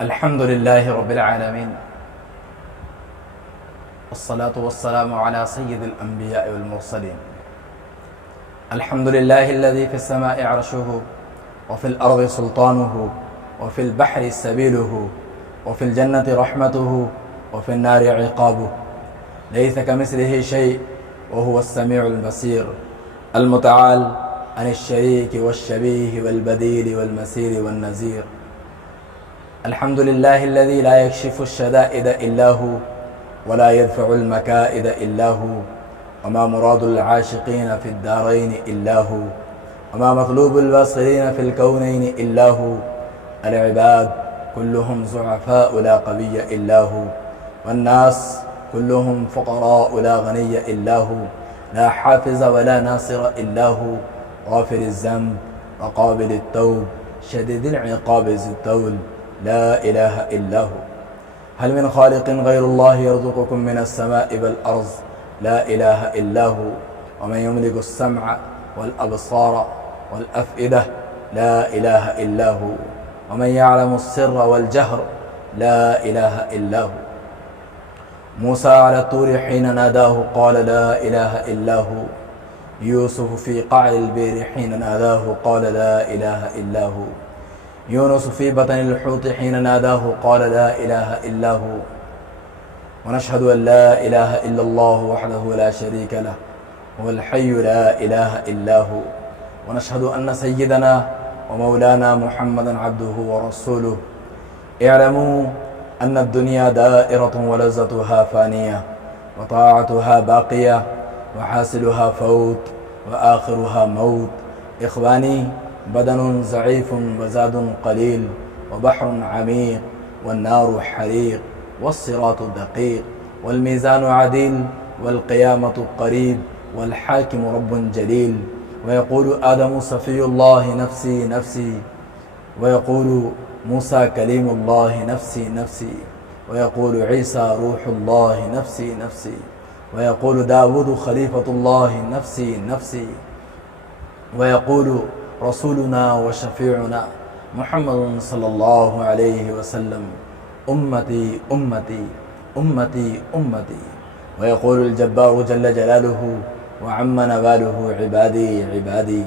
الحمد لله رب العالمين، والصلاة والسلام على سيد الأنبياء والمرسلين. الحمد لله الذي في السماء عرشه، وفي الأرض سلطانه، وفي البحر سبيله، وفي الجنة رحمته، وفي النار عقابه. ليس كمثله شيء وهو السميع البصير، المتعال عن الشريك والشبيه والبديل والمسير والنذير. الحمد لله الذي لا يكشف الشدائد إلا هو، ولا يدفع المكائد إلا هو، وما مراد العاشقين في الدارين إلا هو، وما مطلوب الباصرين في الكونين إلا هو. العباد كلهم ضعفاء لا قوي إلا هو، والناس كلهم فقراء لا غني إلا هو، لا حافظ ولا ناصر إلا هو. غافر الذنب وقابل التوب، شديد العقاب ذي الطول، لا إله إلا هو. هل من خالق غير الله يرزقكم من السماء والأرض؟ لا إله إلا هو. ومن يملك السمع والأبصار والأفئدة؟ لا إله إلا هو. ومن يعلم السر والجهر؟ لا إله إلا هو. موسى على الطور حين ناداه قال لا إله إلا هو. يوسف في قعر البئر حين ناداه قال لا إله إلا هو. يونس في بطن الحوت حين ناداه قال لا إله إلا هو. ونشهد أن لا إله إلا الله وحده لا شريك له، هو الحي لا إله إلا هو. ونشهد أن سيدنا ومولانا محمدا عبده ورسوله. اعلموا أن الدنيا دائرة ولذتها فانية، وطاعتها باقية، وحاصلها فوت، وآخرها موت. إخواني، بدن ضعيف وزاد قليل، وبحر عميق، والنار حريق، والصراط دقيق، والميزان عديل، والقيامة قريب، والحاكم رب جليل. ويقول آدم صفي الله نفسي نفسي، ويقول موسى كليم الله نفسي نفسي، ويقول عيسى روح الله نفسي نفسي، ويقول داود خليفة الله نفسي نفسي، ويقول رسولنا وشفيعنا محمد صلى الله عليه وسلم أمتي أمتي أمتي أمتي. ويقول الجبار جل جلاله وعم نواله عبادي عبادي،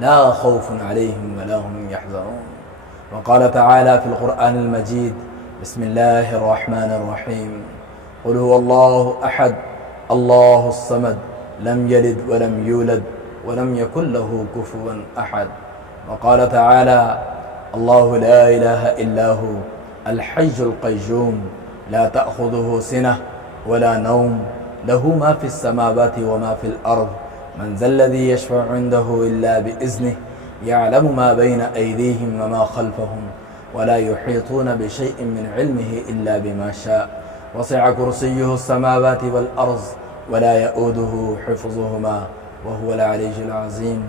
لا خوف عليهم ولا هم يحزنون. وقال تعالى في القرآن المجيد: بسم الله الرحمن الرحيم، قل هو الله أحد الله الصمد، لم يلد ولم يولد ولم يكن له كفوا أحد. وقال تعالى: الله لا إله إلا هو الحي القيوم، لا تأخذه سنة ولا نوم، له ما في السماوات وما في الأرض، من ذا الذي يشفع عنده إلا بإذنه، يعلم ما بين أيديهم وما خلفهم، ولا يحيطون بشيء من علمه إلا بما شاء، وسع كرسيه السماوات والأرض، ولا يؤوده حفظهما، وهو العلي العظيم.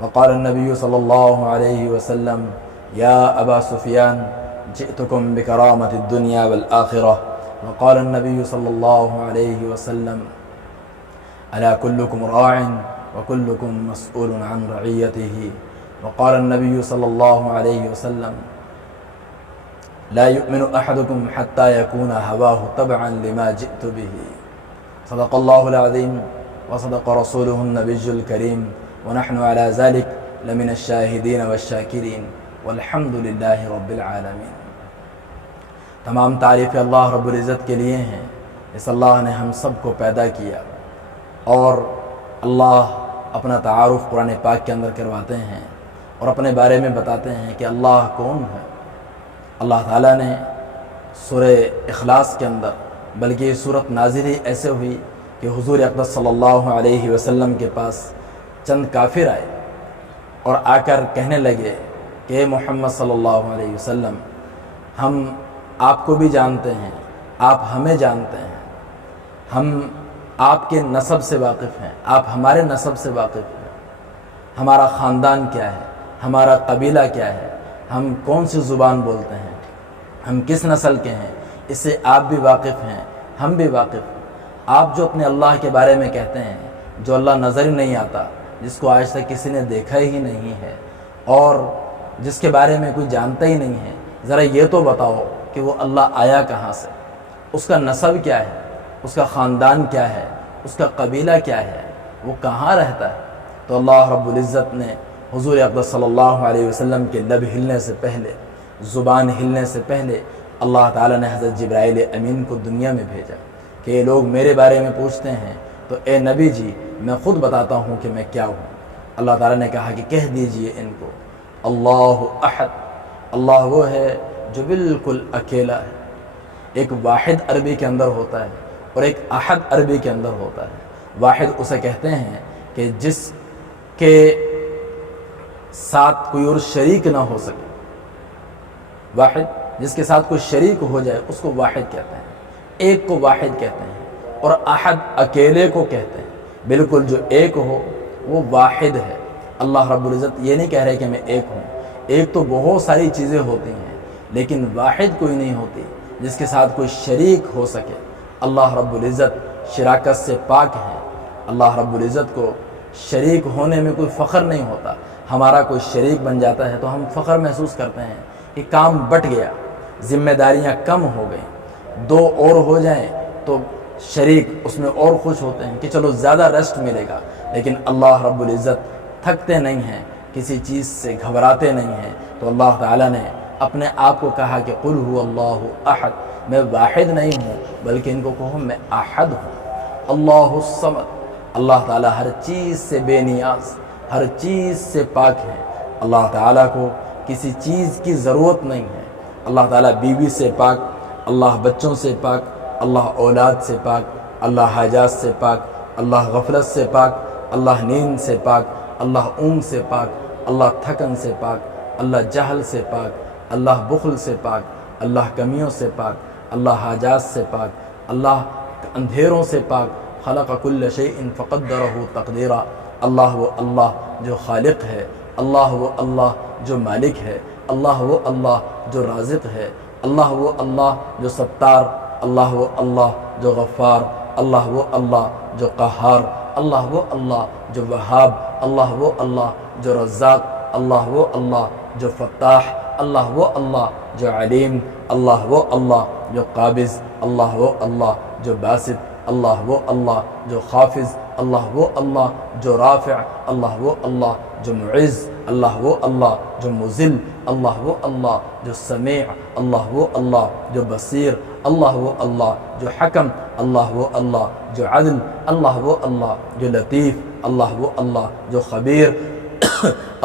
وقال النبي صلى الله عليه وسلم: يا أبا سفيان، جئتكم بكرامة الدنيا والآخرة. وقال النبي صلى الله عليه وسلم: ألا كلكم راع وكلكم مسؤول عن رعيته. وقال النبي صلى الله عليه وسلم: لا يؤمن أحدكم حتى يكون هواه تبعا لما جئت به. صدق الله العظيم، وصدق رسوله النبي الكريم، ونحن على ذلك لمن الشاهدین والشاکرین، والحمد للہ رب العالمین۔ تمام تعریف اللہ رب العزت کے لیے ہیں۔ اس اللہ نے ہم سب کو پیدا کیا، اور اللہ اپنا تعارف قرآن پاک کے اندر کرواتے ہیں اور اپنے بارے میں بتاتے ہیں کہ اللہ کون ہے۔ اللہ تعالیٰ نے سورہ اخلاص کے اندر، بلکہ یہ صورت نازل ہی ایسے ہوئی کہ حضور اقدس صلی اللہ علیہ وسلم کے پاس چند کافر آئے اور آ کر کہنے لگے کہ محمد صلی اللہ علیہ وسلم، ہم آپ کو بھی جانتے ہیں، آپ ہمیں جانتے ہیں، ہم آپ کے نسب سے واقف ہیں، آپ ہمارے نسب سے واقف ہیں، ہمارا خاندان کیا ہے، ہمارا قبیلہ کیا ہے، ہم کون سی زبان بولتے ہیں، ہم کس نسل کے ہیں، اس سے آپ بھی واقف ہیں، ہم بھی واقف ہیں۔ آپ جو اپنے اللہ کے بارے میں کہتے ہیں، جو اللہ نظر ہی نہیں آتا، جس کو آج تک کسی نے دیکھا ہی نہیں ہے، اور جس کے بارے میں کوئی جانتا ہی نہیں ہے، ذرا یہ تو بتاؤ کہ وہ اللہ آیا کہاں سے، اس کا نسب کیا ہے، اس کا خاندان کیا ہے، اس کا قبیلہ کیا ہے، وہ کہاں رہتا ہے، تو اللہ رب العزت نے حضور اقدس صلی اللہ علیہ وسلم کے لب ہلنے سے پہلے، زبان ہلنے سے پہلے اللہ تعالیٰ نے حضرت جبرائیل امین کو دنیا میں بھیجا کہ یہ لوگ میرے بارے میں پوچھتے ہیں تو اے نبی جی میں خود بتاتا ہوں کہ میں کیا ہوں۔ اللہ تعالیٰ نے کہا کہ کہہ دیجئے ان کو اللہ احد، اللہ وہ ہے جو بالکل اکیلا ہے۔ ایک واحد عربی کے اندر ہوتا ہے اور ایک احد عربی کے اندر ہوتا ہے۔ واحد اسے کہتے ہیں کہ جس کے ساتھ کوئی اور شریک نہ ہو سکے، واحد جس کے ساتھ کوئی شریک ہو جائے اس کو واحد کہتے ہیں، ایک کو واحد کہتے ہیں، اور احد اکیلے کو کہتے ہیں۔ بالکل جو ایک ہو وہ واحد ہے۔ اللہ رب العزت یہ نہیں کہہ رہے کہ میں ایک ہوں، ایک تو بہت ساری چیزیں ہوتی ہیں لیکن واحد کوئی نہیں ہوتی جس کے ساتھ کوئی شریک ہو سکے۔ اللہ رب العزت شراکت سے پاک ہے۔ اللہ رب العزت کو شریک ہونے میں کوئی فخر نہیں ہوتا۔ ہمارا کوئی شریک بن جاتا ہے تو ہم فخر محسوس کرتے ہیں کہ کام بٹ گیا، ذمہ داریاں کم ہو گئیں، دو اور ہو جائیں تو شریک اس میں اور خوش ہوتے ہیں کہ چلو زیادہ ریسٹ ملے گا۔ لیکن اللہ رب العزت تھکتے نہیں ہیں، کسی چیز سے گھبراتے نہیں ہیں۔ تو اللہ تعالیٰ نے اپنے آپ کو کہا کہ قل هو اللہ احد، میں واحد نہیں ہوں بلکہ ان کو کہو میں احد ہوں۔ اللہ الصمد، اللہ تعالیٰ ہر چیز سے بے نیاز، ہر چیز سے پاک ہے۔ اللہ تعالیٰ کو کسی چیز کی ضرورت نہیں ہے۔ اللہ تعالیٰ بیوی سے پاک، اللہ بچوں سے پاک، اللہ اولاد سے پاک، اللہ حاجات سے پاک، اللہ غفلت سے پاک، اللہ نیند سے پاک، اللہ اونگ سے پاک، اللہ تھکن سے پاک، اللہ جہل سے پاک، اللہ بخل سے پاک، اللہ کمیوں سے پاک، اللہ حاجات سے پاک، اللہ اندھیروں سے پاک۔ خلق کل شیء فقدرہ تقدیرا، اللہ وہ اللہ جو خالق ہے، اللہ وہ اللہ جو مالک ہے، اللہ وہ اللہ جو رازق ہے، اللہ وہ اللہ جو ستار، اللہ وہ اللہ جو غفار، اللہ وہ اللہ جو قہار، اللہ وہ اللہ جو وہاب، اللہ وہ اللہ جو رزاق، اللہ وہ اللہ جو فتاح، اللہ وہ اللہ جو علیم، اللہ وہ اللہ جو قابض، اللہ وہ اللہ جو باسط، اللہ وہ اللہ جو خافض، اللہ وہ اللہ جو رافع، اللہ وہ اللہ جو معز، اللہ وہ اللہ جو مذل، اللہ وہ اللہ جو سمیع، اللہ وہ اللہ جو بصیر، اللہ وہ اللہ جو حکم، اللہ وہ اللہ جو عدل، اللہ وہ اللہ جو لطیف، اللہ وہ اللہ جو خبیر،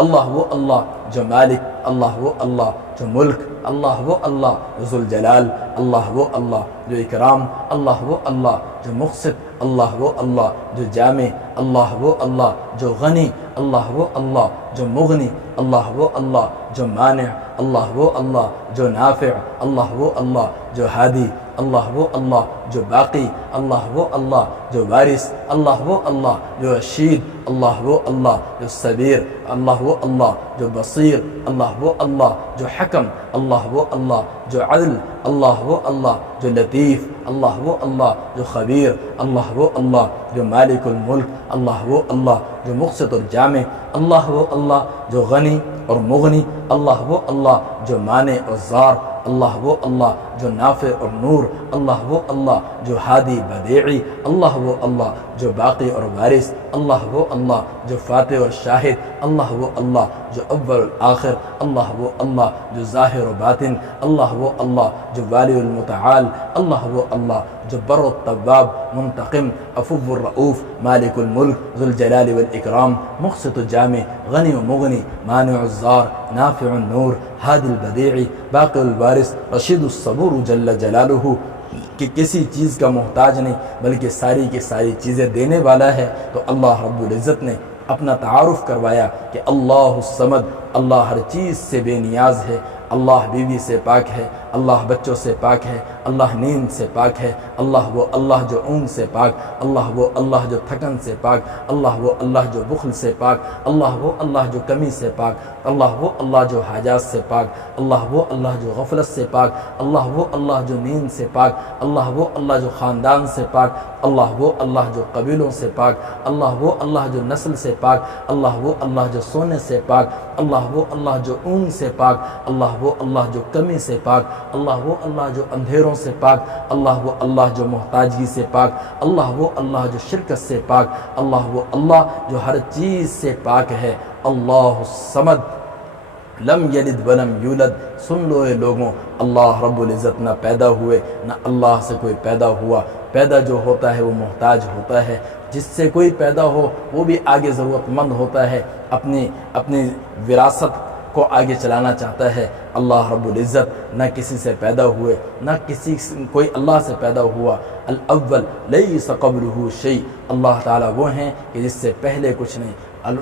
اللہ وہ اللہ جو مالک، اللہ وہ اللہ جو ملک، اللہ وہ اللہ جو ذو الجلال، اللہ وہ اللہ جو اکرام، اللہ وہ اللہ جو مقسط، اللہ وہ اللہ جو جامع، اللہ وہ اللہ جو غنی، اللہ وہ اللہ جو مغنی، اللہ وہ اللہ جو مانع، اللہ وہ اللہ جو نافع، اللہ وہ اللہ جو ہادی، اللہ وہ اللہ جو باقی، اللہ وہ اللہ جو وارث، اللہ وہ اللہ جو رشید، اللہ وہ اللہ جو صبیر، اللہ وہ اللہ جو بصیر، اللہ وہ اللہ جو حکم، اللہ وہ اللہ جو عدل، اللہ وہ اللہ جو لطیف، اللہ وہ اللہ جو خبیر، اللہ وہ اللہ جو مالک الملک، اللہ وہ اللہ جو مقسط اور جامع، اللہ وہ اللہ جو غنی اور مغنی، اللہ وہ اللہ جو مانع اور زار، اللہ وہ اللہ جو نافع اور نور، اللہ وہ اللہ جو ہادی بدیعی، اللہ وہ اللہ جو باقی اور وارث، اللہ وہ اللہ جو فاتح اور شاہد، اللہ وہ اللہ جو اول آخر، اللہ وہ اللہ جو ظاہر و باطن، اللہ وہ اللہ جو والی المتعال، اللہ وہ اللہ جو بر التواب منتقم عفو الرؤوف مالک الملک ذو الجلال والاکرام مقسط جامع غنی و مغنی مانع الزار نافع النور ہادی البدیع باقی الوارث رشید الصبور جل جلالہ، کہ کسی چیز کا محتاج نہیں بلکہ ساری کی ساری چیزیں دینے والا ہے۔ تو اللہ رب العزت نے اپنا تعارف کروایا کہ اللہ الصمد، اللہ ہر چیز سے بے نیاز ہے، اللہ بیوی سے پاک ہے، اللہ بچوں سے پاک ہے، اللہ نیند سے پاک ہے، اللہ وہ اللہ جو اونگ سے پاک، اللہ وہ اللہ جو تھکن سے پاک، اللہ وہ اللہ جو بخل سے پاک، اللہ وہ اللہ جو کمی سے پاک، اللہ وہ اللہ جو حاجات سے پاک، اللہ وہ اللہ جو غفلت سے پاک، اللہ وہ اللہ جو نیند سے پاک، اللہ وہ اللہ جو خاندان سے پاک، اللہ وہ اللہ جو قبیلوں سے پاک، اللہ وہ اللہ جو نسل سے پاک، اللہ وہ اللہ جو سونے سے پاک، اللہ اللہ وہ اللہ جو اون سے پاک، اللہ وہ اللہ جو کمی سے پاک، اللہ وہ اللہ جو اندھیروں سے پاک، اللہ وہ اللہ جو محتاجگی سے پاک، اللہ وہ اللہ جو شرکت سے پاک، اللہ وہ اللہ جو ہر چیز سے پاک ہے۔ اللہ الصمد لم یلد ولم یولد۔ سن لو اے لوگوں، اللہ رب العزت نہ پیدا ہوئے نہ اللہ سے کوئی پیدا ہوا۔ پیدا جو ہوتا ہے وہ محتاج ہوتا ہے، جس سے کوئی پیدا ہو وہ بھی آگے ضرورت مند ہوتا ہے، اپنی وراثت کو آگے چلانا چاہتا ہے۔ اللہ رب العزت نہ کسی سے پیدا ہوئے نہ کوئی اللہ سے پیدا ہوا۔ الاول لیس قبلہ شیء، اللہ تعالیٰ وہ ہیں کہ جس سے پہلے کچھ نہیں۔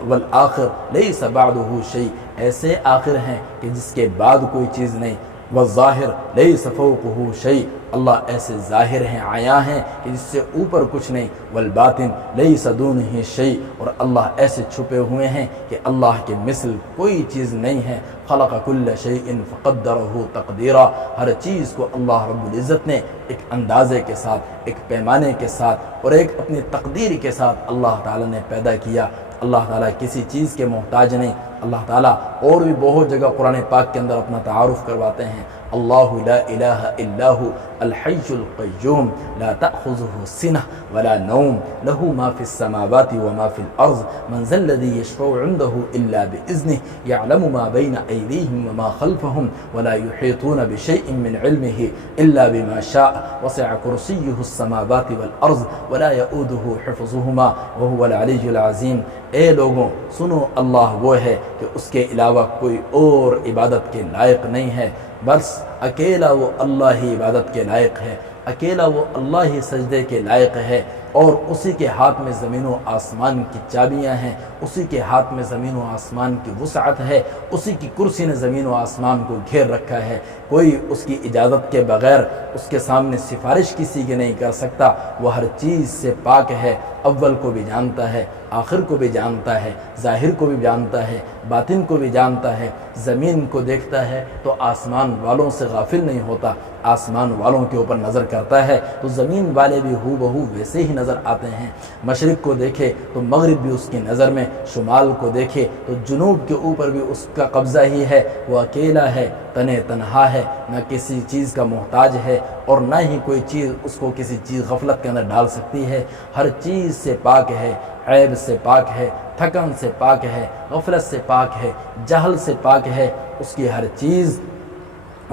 والآخر لیس بعدہ شیء، ایسے آخر ہیں کہ جس کے بعد کوئی چیز نہیں۔ والظاہر لیس فوقہ شیء، اللہ ایسے ظاہر ہیں، عیاں ہیں کہ جس سے اوپر کچھ نہیں۔ والباطن لیس دونہ شیء، اور اللہ ایسے چھپے ہوئے ہیں کہ اللہ کے مثل کوئی چیز نہیں ہے۔ خلق کل شیء فقدرہ تقدیرا، ہر چیز کو اللہ رب العزت نے ایک اندازے کے ساتھ، ایک پیمانے کے ساتھ اور ایک اپنی تقدیر کے ساتھ اللہ تعالیٰ نے پیدا کیا۔ اللہ تعالیٰ کسی چیز کے محتاج نہیں۔ اللہ تعالیٰ اور بھی بہت جگہ قرآن پاک کے اندر اپنا تعارف کرواتے ہیں۔ اللہ لا الہ الا هو الحی القیوم لا تأخذه سنہ ولا نوم له ما في السماوات وما في الارض من ذا الذي يشفع عنده الا باذنه يعلم ما بين ايديهم وما خلفهم ولا يحيطون بشيء من علمه الا بما شاء وسع كرسيه السماوات والارض ولا يؤوده حفظهما وهو العلی العظیم۔ اے لوگوں سنو، اللہ وہ ہے کہ اس کے علاوہ کوئی اور عبادت کے لائق نہیں ہے، بس اکیلا وہ اللہ ہی عبادت کے لائق ہے، اکیلا وہ اللہ ہی سجدے کے لائق ہے، اور اسی کے ہاتھ میں زمین و آسمان کی چابیاں ہیں، اسی کے ہاتھ میں زمین و آسمان کی وسعت ہے، اسی کی کرسی نے زمین و آسمان کو گھیر رکھا ہے۔ کوئی اس کی اجازت کے بغیر اس کے سامنے سفارش کسی کی نہیں کر سکتا۔ وہ ہر چیز سے پاک ہے، اول کو بھی جانتا ہے، آخر کو بھی جانتا ہے، ظاہر کو بھی جانتا ہے، باطن کو بھی جانتا ہے۔ زمین کو دیکھتا ہے تو آسمان والوں سے غافل نہیں ہوتا، آسمان والوں کے اوپر نظر کرتا ہے تو زمین والے بھی ہو بہو ویسے ہی نظر آتے ہیں۔ مشرق کو دیکھے تو مغرب بھی اس کی نظر میں، شمال کو دیکھے تو جنوب کے اوپر بھی اس کا قبضہ ہی ہے۔ وہ اکیلا ہے، تنہا ہے، نہ کسی چیز کا محتاج ہے اور نہ ہی کوئی چیز اس کو کسی چیز غفلت کے اندر ڈال سکتی ہے۔ ہر چیز سے پاک ہے، عیب سے پاک ہے، تھکن سے پاک ہے، غفلت سے پاک ہے، جہل سے پاک ہے۔ اس کی ہر چیز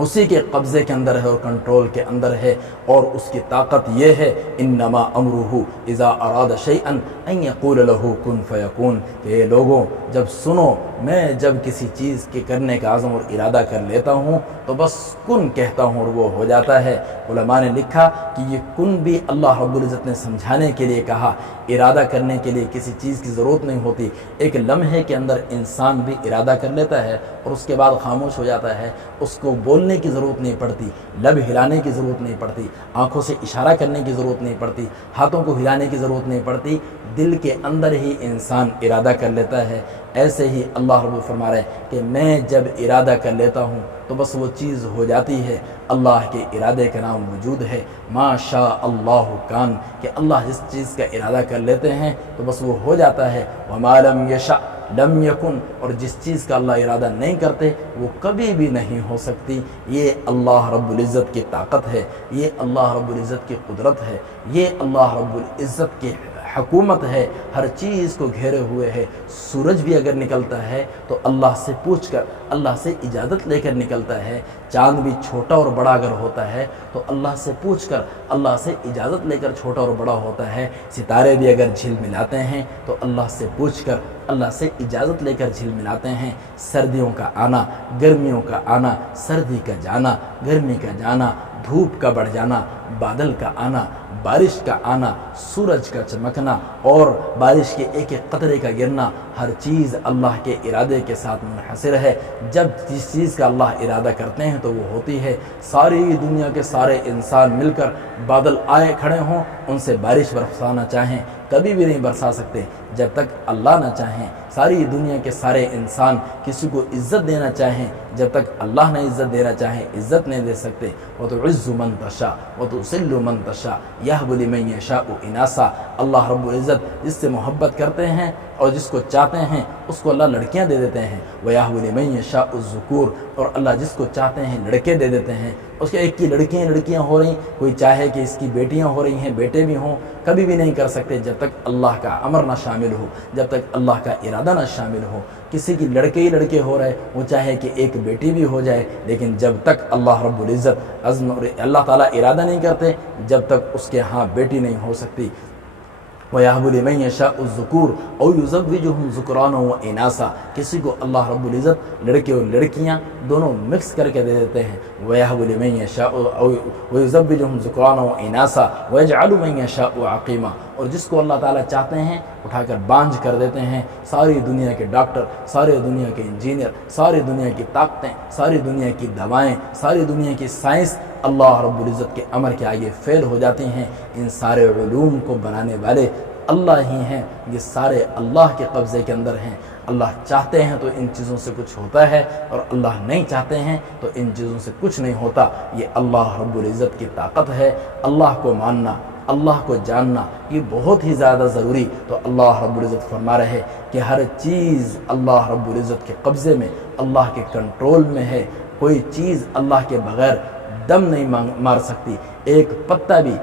اسی کے قبضے کے اندر ہے اور کنٹرول کے اندر ہے، اور اس کی طاقت یہ ہے انما امرہ اذا اراد شیئا ان یقول له کن فیکون، کہ اے لوگوں جب سنو، میں جب کسی چیز کے کرنے کا عزم اور ارادہ کر لیتا ہوں تو بس کن کہتا ہوں اور وہ ہو جاتا ہے۔ علماء نے لکھا کہ یہ کن بھی اللہ رب العزت نے سمجھانے کے لیے کہا، ارادہ کرنے کے لیے کسی چیز کی ضرورت نہیں ہوتی۔ ایک لمحے کے اندر انسان بھی ارادہ کر لیتا ہے اور اس کے بعد خاموش ہو جاتا ہے، اس کو بولنے کی ضرورت نہیں پڑتی، لب ہلانے کی ضرورت نہیں پڑتی، آنکھوں سے اشارہ کرنے کی ضرورت نہیں پڑتی، ہاتھوں کو ہلانے کی ضرورت نہیں پڑتی، دل کے اندر ہی انسان ارادہ کر لیتا ہے۔ ایسے ہی اللہ رب فرما رہے ہیں کہ میں جب ارادہ کر لیتا ہوں تو بس وہ چیز ہو جاتی ہے۔ اللہ کے ارادے کا نام وجود ہے، ما شاء اللہ کان، کہ اللہ جس چیز کا ارادہ کر لیتے ہیں تو بس وہ ہو جاتا ہے۔ وما لم یشاء لم یکن، اور جس چیز کا اللہ ارادہ نہیں کرتے وہ کبھی بھی نہیں ہو سکتی۔ یہ اللہ رب العزت کی طاقت ہے، یہ اللہ رب العزت کی قدرت ہے، یہ اللہ رب العزت کی حکومت ہے، ہر چیز کو گھیرے ہوئے ہے۔ سورج بھی اگر نکلتا ہے تو اللہ سے پوچھ کر، اللہ سے اجازت لے کر نکلتا ہے۔ چاند بھی چھوٹا اور بڑا اگر ہوتا ہے تو اللہ سے پوچھ کر، اللہ سے اجازت لے کر چھوٹا اور بڑا ہوتا ہے۔ ستارے بھی اگر جھل ملاتے ہیں تو اللہ سے پوچھ کر، اللہ سے اجازت لے کر جھل ملاتے ہیں۔ سردیوں کا آنا، گرمیوں کا آنا، سردی کا جانا، گرمی کا جانا، دھوپ کا بڑھ جانا، بادل کا آنا، بارش کا آنا، سورج کا چمکنا اور بارش کے ایک ایک قطرے کا گرنا، ہر چیز اللہ کے ارادے کے ساتھ منحصر ہے۔ جب جس چیز کا اللہ ارادہ کرتے ہیں تو وہ ہوتی ہے۔ ساری دنیا کے سارے انسان مل کر بادل آئے کھڑے ہوں، ان سے بارش برسانا چاہیں، کبھی بھی نہیں برسا سکتے جب تک اللہ نہ چاہیں۔ ساری دنیا کے سارے انسان کسی کو عزت دینا چاہیں، جب تک اللہ نے عزت دینا چاہیں عزت نہیں دے سکتے۔ وَتُعِزُّ مَن تَشَاءُ وَتُذِلُّ مَن تَشَاءُ يَهْبُ لِمَن يَشَاءُ إِنَاثًا۔ اللہ رب العزت جس سے محبت کرتے ہیں اور جس کو چاہتے ہیں اس کو اللہ لڑکیاں دے دیتے ہیں، وَيَهْبُ لِمَن يَشَاءُ الذُّكُورَ، اور اللہ جس کو چاہتے ہیں لڑکے دے دیتے ہیں۔ اس کے ایک کی لڑکیاں ہو رہی، کوئی چاہے کہ اس کی بیٹیاں ہو رہی ہیں، بیٹے بھی ہوں، کبھی بھی نہیں کر سکتے جب تک اللہ کا امر نہ شامل ہو، جب تک اللہ کا ارادہ نہ شامل ہو۔ کسی کی لڑکے ہو رہے، وہ چاہے کہ ایک بیٹی بھی ہو جائے، لیکن جب تک اللہ رب العزت عزم اور اللہ تعالیٰ ارادہ نہیں کرتے، جب تک اس کے ہاں بیٹی نہیں ہو سکتی۔ وَيَهْبُ لِمَن يَشَاءُ الذُّكُورَ أَوْ يُزَوِّجُهُمْ ذُكْرَانًا وَإِنَاثًا، کسی کو اللہ رب العزت لڑکے اور لڑکیاں دونوں مکس کر کے دے دیتے ہیں۔ وَيَهْبُ لِمَن يَشَاءُ وَيُزَوِّجُهُمْ ذُكْرَانًا وَإِنَاثًا وَيَجْعَلُ مَن يَشَاءُ عَقِيمًا، اور جس کو اللہ تعالیٰ چاہتے ہیں اٹھا کر بانجھ کر دیتے ہیں۔ ساری دنیا کے ڈاکٹر، ساری دنیا کے انجینئر، ساری دنیا کی طاقتیں، ساری دنیا کی دوائیں، ساری دنیا کی سائنس اللہ رب العزت کے امر کے آگے فیل ہو جاتی ہیں۔ ان سارے علوم کو بنانے والے اللہ ہی ہیں، یہ سارے اللہ کے قبضے کے اندر ہیں۔ اللہ چاہتے ہیں تو ان چیزوں سے کچھ ہوتا ہے، اور اللہ نہیں چاہتے ہیں تو ان چیزوں سے کچھ نہیں ہوتا۔ یہ اللہ رب العزت کی طاقت ہے۔ اللہ کو ماننا، اللہ کو جاننا یہ بہت ہی زیادہ ضروری۔ تو اللہ رب العزت فرما رہے کہ ہر چیز اللہ رب العزت کے قبضے میں، اللہ کے کنٹرول میں ہے۔ کوئی چیز اللہ کے بغیر دم نہیں مار سکتی۔ ایک پتا بھی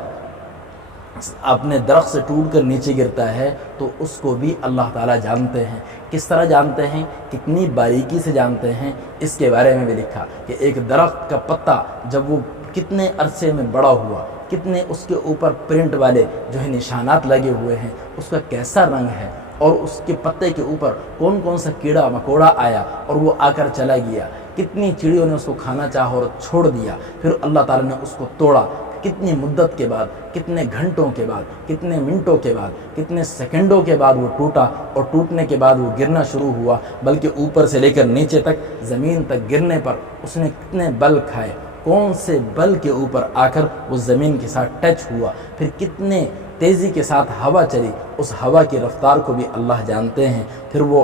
اپنے درخت سے ٹوٹ کر نیچے گرتا ہے تو اس کو بھی اللہ تعالیٰ جانتے ہیں۔ کس طرح جانتے ہیں، کتنی باریکی سے جانتے ہیں، اس کے بارے میں بھی لکھا کہ ایک درخت کا پتا جب وہ کتنے عرصے میں بڑا ہوا، کتنے اس کے اوپر پرنٹ والے جو ہے نشانات لگے ہوئے ہیں، اس کا کیسا رنگ ہے، اور اس کے پتے کے اوپر کون کون سا کیڑا مکوڑا آیا اور وہ آ کر چلا گیا، کتنی چڑیوں نے اس کو کھانا چاہا اور چھوڑ دیا، پھر اللہ تعالیٰ نے اس کو توڑا، کتنی مدت کے بعد، کتنے گھنٹوں کے بعد، کتنے منٹوں کے بعد، کتنے سیکنڈوں کے بعد وہ ٹوٹا، اور ٹوٹنے کے بعد وہ گرنا شروع ہوا، بلکہ اوپر سے لے کر نیچے تک زمین تک گرنے پر اس نے کتنے بل کھائے، کون سے بل کے اوپر آ کر وہ زمین کے ساتھ ٹچ ہوا، پھر کتنے تیزی کے ساتھ ہوا چلی، اس ہوا کی رفتار کو بھی اللہ جانتے ہیں۔ پھر وہ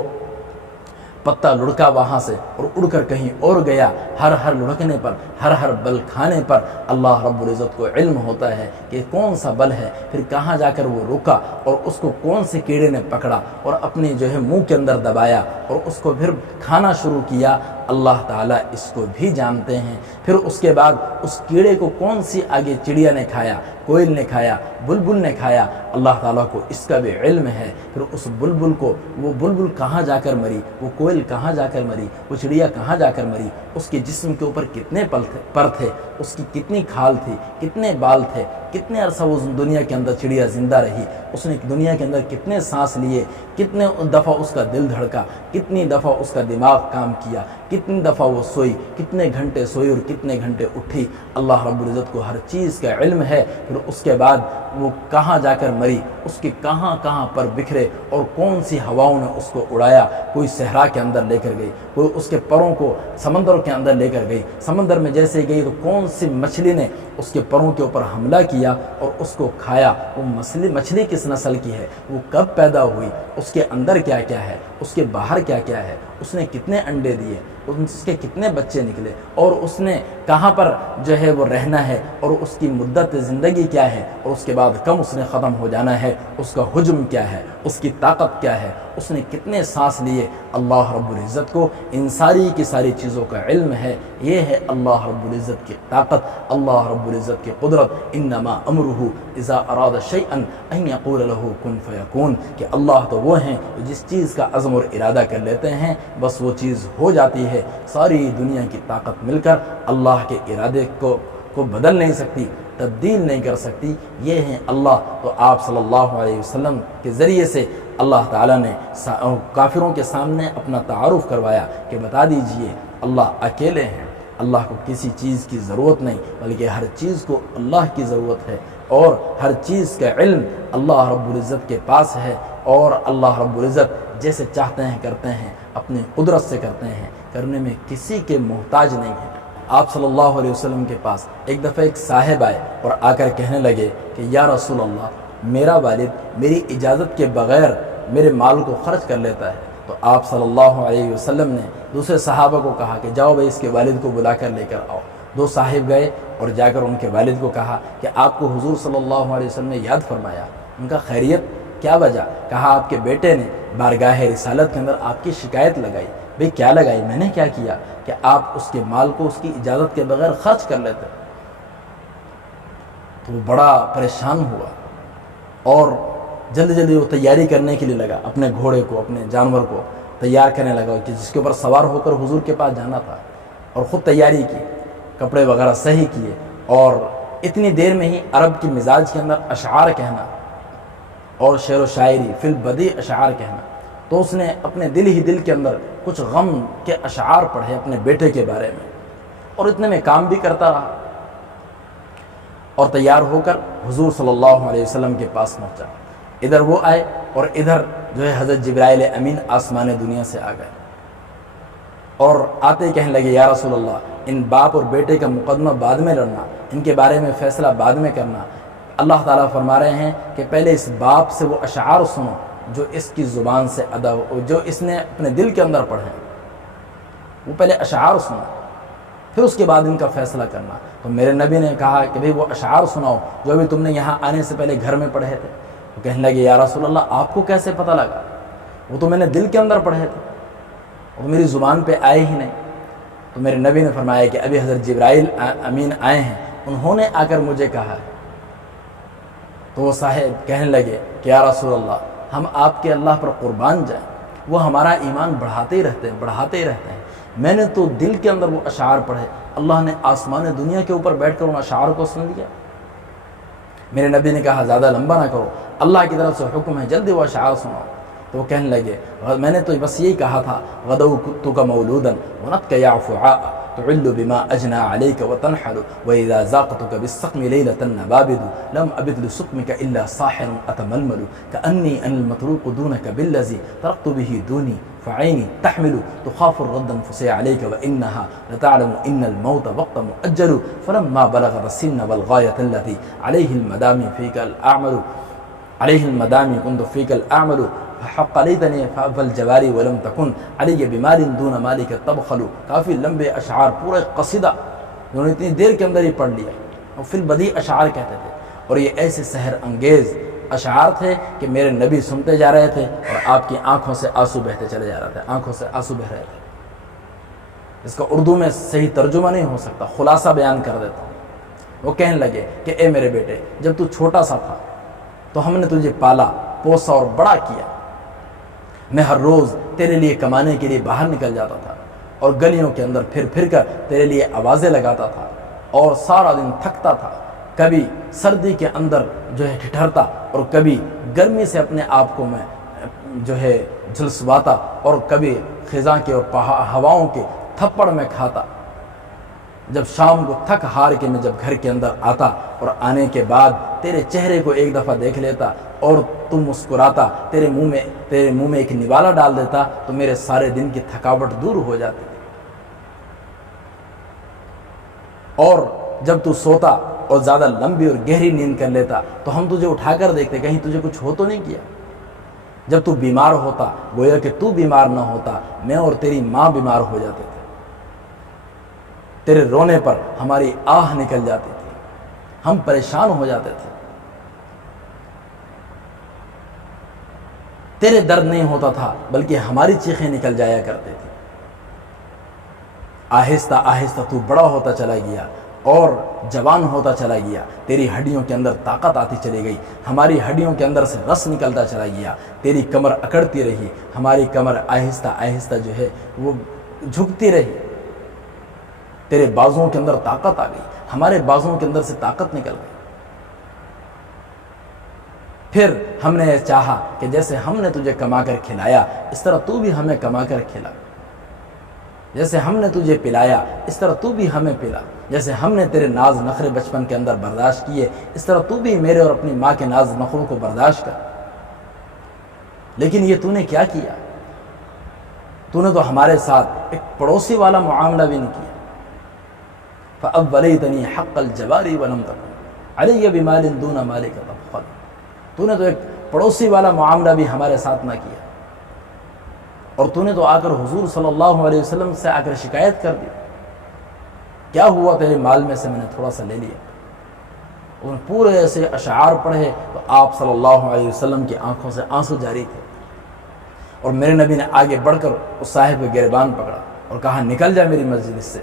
پتا لڑکا وہاں سے اور اڑ کر کہیں اور گیا، ہر لڑکنے پر، ہر بل کھانے پر اللہ رب العزت کو علم ہوتا ہے کہ کون سا بل ہے، پھر کہاں جا کر وہ رکا، اور اس کو کون سے کیڑے نے پکڑا اور اپنے جو ہے منہ کے اندر دبایا اور اس کو پھر کھانا شروع کیا، اللہ تعالیٰ اس کو بھی جانتے ہیں۔ پھر اس کے بعد اس کیڑے کو کون سی آگے چڑیا نے کھایا، کوئل نے کھایا، بلبل نے کھایا، اللہ تعالیٰ کو اس کا بھی علم ہے۔ پھر اس بلبل کو، وہ بلبل کہاں جا کر مری، وہ کوئل کہاں جا کر مری، وہ چڑیا کہاں جا کر مری، اس کے جسم کے اوپر کتنے پر تھے، اس کی کتنی کھال تھی، کتنے بال تھے، کتنے عرصہ وہ دنیا کے اندر چڑیا زندہ رہی، اس نے دنیا کے اندر کتنے سانس لیے، کتنے دفعہ اس کا دل دھڑکا، کتنی دفعہ اس کا دماغ کام کیا، کتنی دفعہ وہ سوئی، کتنے گھنٹے سوئی اور کتنے گھنٹے اٹھی، اللہ رب العزت کو ہر چیز کا علم ہے۔ پھر اس کے بعد وہ کہاں جا کر مری، اس کے کہاں کہاں پر بکھرے اور کون سی ہواؤں نے اس کو اڑایا، کوئی صحرا کے اندر لے کر گئی، کوئی اس کے پروں کو سمندر کے اندر لے کر گئی، سمندر میں جیسے گئی تو کون سی مچھلی نے اس کے پروں کے اوپر حملہ کیا اور اس کو کھایا، وہ مچھلی کس نسل کی ہے، وہ کب پیدا ہوئی، اس کے اندر کیا کیا ہے، اس کے باہر کیا کیا ہے، اس نے کتنے انڈے دیے، اس کے کتنے بچے نکلے، اور اس نے کہاں پر جو ہے وہ رہنا ہے، اور اس کی مدت زندگی کیا ہے، اور اس کے بعد کم اس نے ختم ہو جانا ہے، اس کا حجم کیا ہے، اس کی طاقت کیا ہے، اس نے کتنے سانس لیے، اللہ رب العزت کو ان ساری کی ساری چیزوں کا علم ہے۔ یہ ہے اللہ رب العزت کی طاقت، اللہ رب العزت کی قدرت۔ انما امرہ اذا اراد شیئا ان یقول له کن فیکون، کہ اللہ تو وہ ہیں جس چیز کا عزم اور ارادہ کر لیتے ہیں بس وہ چیز ہو جاتی ہے۔ ساری دنیا کی طاقت مل کر اللہ کے ارادے کو بدل نہیں سکتی، تبدیل نہیں کر سکتی۔ یہ ہیں اللہ۔ تو آپ صلی اللہ علیہ وسلم کے ذریعے سے اللہ تعالیٰ نے کافروں کے سامنے اپنا تعارف کروایا کہ بتا دیجئے اللہ اکیلے ہیں، اللہ کو کسی چیز کی ضرورت نہیں، بلکہ ہر چیز کو اللہ کی ضرورت ہے، اور ہر چیز کا علم اللہ رب العزت کے پاس ہے، اور اللہ رب العزت جیسے چاہتے ہیں کرتے ہیں، اپنی قدرت سے کرتے ہیں، کرنے میں کسی کے محتاج نہیں ہیں۔ آپ صلی اللہ علیہ وسلم کے پاس ایک دفعہ ایک صاحب آئے اور آ کر کہنے لگے کہ یا رسول اللہ، میرا والد میری اجازت کے بغیر میرے مال کو خرچ کر لیتا ہے، تو آپ صلی اللہ علیہ وسلم نے دوسرے صحابہ کو کہا کہ جاؤ بھائی اس کے والد کو بلا کر لے کر آؤ۔ دو صاحب گئے اور جا کر ان کے والد کو کہا کہ آپ کو حضور صلی اللہ علیہ وسلم نے یاد فرمایا۔ ان کا خیریت کیا وجہ؟ کہا آپ کے بیٹے نے بارگاہ رسالت کے اندر آپ کی شکایت لگائی۔ بھئی کیا لگائی؟ میں نے کیا کیا کہ آپ اس کے مال کو اس کی اجازت کے بغیر خرچ کر لیتے۔ تو وہ بڑا پریشان ہوا اور جلدی جلدی وہ تیاری کرنے کے لیے لگا، اپنے گھوڑے کو اپنے جانور کو تیار کرنے لگا کہ جس کے اوپر سوار ہو کر حضور کے پاس جانا تھا، اور خود تیاری کی، کپڑے وغیرہ صحیح کیے، اور اتنی دیر میں ہی عرب کی مزاج کے اندر اشعار کہنا اور شعر و شاعری فی البدیع اشعار کہنا، تو اس نے اپنے دل کے اندر کچھ غم کے اشعار پڑھے اپنے بیٹے کے بارے میں، اور اتنے میں کام بھی کرتا رہا اور تیار ہو کر حضور صلی اللہ علیہ وسلم کے پاس پہنچا۔ ادھر وہ آئے اور ادھر جو ہے حضرت جبرائیل امین آسمان دنیا سے آ گئے، اور آتے کہنے لگے یا رسول اللہ، ان باپ اور بیٹے کا مقدمہ بعد میں لڑنا، ان کے بارے میں فیصلہ بعد میں کرنا۔ اللہ تعالیٰ فرما رہے ہیں کہ پہلے اس باپ سے وہ اشعار سنو جو اس کی زبان سے ادا ہو، جو اس نے اپنے دل کے اندر پڑھے، وہ پہلے اشعار سنو، پھر اس کے بعد ان کا فیصلہ کرنا۔ تو میرے نبی نے کہا کہ بھئی وہ اشعار سناؤ جو ابھی تم نے یہاں آنے سے پہلے گھر میں پڑھے تھے۔ وہ کہنے لگے یا رسول اللہ، آپ کو کیسے پتہ لگا؟ وہ تو میں نے دل کے اندر پڑھے تھے اور میری زبان پہ آئے ہی نہیں۔ تو میرے نبی نے فرمایا کہ ابھی حضرت جبرائیل امین آئے ہیں، انہوں نے آ کر مجھے کہا ہے۔ تو وہ صاحب کہنے لگے کہ یا رسول اللہ، ہم آپ کے اللہ پر قربان جائیں، وہ ہمارا ایمان بڑھاتے ہی رہتے ہیں۔ میں نے تو دل کے اندر وہ اشعار پڑھے، اللہ نے آسمان دنیا کے اوپر بیٹھ کر ان اشعار کو سن لیا۔ میرے نبی نے کہا زیادہ لمبا نہ کرو، اللہ کی طرف سے حکم ہے، جلدی وہ اشعار سناؤ۔ تو وہ کہنے لگے میں نے تو بس یہی کہا تھا، غدوتک مولودا ونتک یعفعاء تعل بما اجنى عليك وتنحل واذا ذاقتك بالسقم ليله نبابد لم ابد لسقمك الا صاحر اتململ كاني ان المطروق دونك بالذي ترقت به دوني فعيني تحمل تخاف الرد انفسي عليك وانها لتعلم ان الموت وقت مؤجل فلما بلغ السن والغايه التي عليه المدام فيك كنت فيك الاعمل فحق لیتنی فالجواری ولم تکن علی بمال دون مالک تبخل۔ کافی لمبے اشعار، پورا قصیدہ انہوں نے اتنی دیر کے اندر ہی پڑھ لیا، اور فی البدیع اشعار کہتے تھے، اور یہ ایسے سحر انگیز اشعار تھے کہ میرے نبی سنتے جا رہے تھے اور آپ کی آنکھوں سے آنسو بہتے چلے جا رہے تھے، آنکھوں سے آنسو بہ رہے تھے۔ اس کا اردو میں صحیح ترجمہ نہیں ہو سکتا، خلاصہ بیان کر دیتا ہوں۔ وہ کہنے لگے کہ اے میرے بیٹے، جب تو چھوٹا سا تھا تو ہم نے تجھے پالا پوسا اور بڑا کیا، میں ہر روز تیرے لیے کمانے کے لیے باہر نکل جاتا تھا اور گلیوں کے اندر پھر کر تیرے لیے آوازیں لگاتا تھا اور سارا دن تھکتا تھا، کبھی سردی کے اندر جو ہے ٹھٹھرتا اور کبھی گرمی سے اپنے آپ کو میں جو ہے جھلسواتا، اور کبھی خزاں کے اور ہواؤں کے تھپڑ میں کھاتا۔ جب شام کو تھک ہار کے میں جب گھر کے اندر آتا اور آنے کے بعد تیرے چہرے کو ایک دفعہ دیکھ لیتا اور تم مسکراتا، تیرے منہ میں ایک نوالا ڈال دیتا تو میرے سارے دن کی تھکاوٹ دور ہو جاتی تھی۔ اور جب تو سوتا اور زیادہ لمبی اور گہری نیند کر لیتا تو ہم تجھے اٹھا کر دیکھتے کہیں تجھے کچھ ہو تو نہیں کیا۔ جب تو بیمار ہوتا گویا کہ تو بیمار نہ ہوتا، میں اور تیری ماں بیمار ہو جاتے تھے، تیرے رونے پر ہماری آہ نکل جاتی تھی، ہم پریشان ہو جاتے تھے۔ تیرے درد نہیں ہوتا تھا بلکہ ہماری چیخیں نکل جایا کرتی تھی۔ آہستہ آہستہ تو بڑا ہوتا چلا گیا اور جوان ہوتا چلا گیا، تیری ہڈیوں کے اندر طاقت آتی چلی گئی، ہماری ہڈیوں کے اندر سے رس نکلتا چلا گیا، تیری کمر اکڑتی رہی، ہماری کمر آہستہ آہستہ جو ہے وہ جھکتی رہی، تیرے بازوؤں کے اندر طاقت آ گئی، ہمارے بازوؤں کے اندر سے طاقت نکل گئی۔ پھر ہم نے چاہا کہ جیسے ہم نے تجھے کما کر کھلایا اس طرح تو بھی ہمیں کما کر کھلا، جیسے ہم نے تجھے پلایا اس طرح تو بھی ہمیں پلا، جیسے ہم نے تیرے ناز نخرے بچپن کے اندر برداشت کیے اس طرح تو بھی میرے اور اپنی ماں کے ناز نخروں کو برداشت کر۔ لیکن یہ تو نے کیا کیا؟ تو نے تو ہمارے ساتھ ایک پڑوسی والا معاملہ بھی نہیں کیا۔ فَأَوَّلَيْتَنِي حَقَّ الْجَوَارِ وَلَمْ تَكُنْ عَلَيَّ بِمَالٍ دُونَ مَالِكَ تَبْخَلُ۔ تو نے تو ایک پڑوسی والا معاملہ بھی ہمارے ساتھ نہ کیا، اور تو نے تو آ کر حضور صلی اللہ علیہ وسلم سے آ کر شکایت کر دی، کیا ہوا تیرے مال میں سے میں نے تھوڑا سا لے لیا۔ انہوں نے پورے ایسے اشعار پڑھے تو آپ صلی اللہ علیہ وسلم کی آنکھوں سے آنسو جاری تھے، اور میرے نبی نے آگے بڑھ کر اس صاحب کا گریبان پکڑا اور کہا نکل جا میری مسجد سے،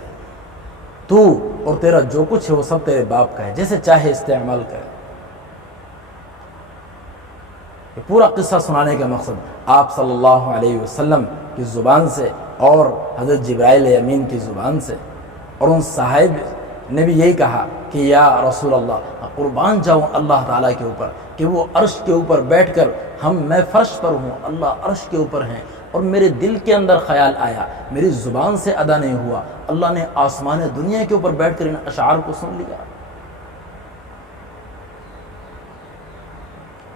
تو اور تیرا جو کچھ ہے وہ سب تیرے باپ کا ہے، جیسے چاہے استعمال کرے۔ یہ پورا قصہ سنانے کا مقصد آپ صلی اللہ علیہ وسلم کی زبان سے اور حضرت جبرائیل امین کی زبان سے، اور ان صاحب نے بھی یہی کہا کہ یا رسول اللہ قربان جاؤں اللہ تعالیٰ کے اوپر کہ وہ عرش کے اوپر بیٹھ کر میں فرش پر ہوں، اللہ عرش کے اوپر ہیں، اور میرے دل کے اندر خیال آیا، میری زبان سے ادا نہیں ہوا، اللہ نے آسمان دنیا کے اوپر بیٹھ کر ان اشعار کو سن لیا۔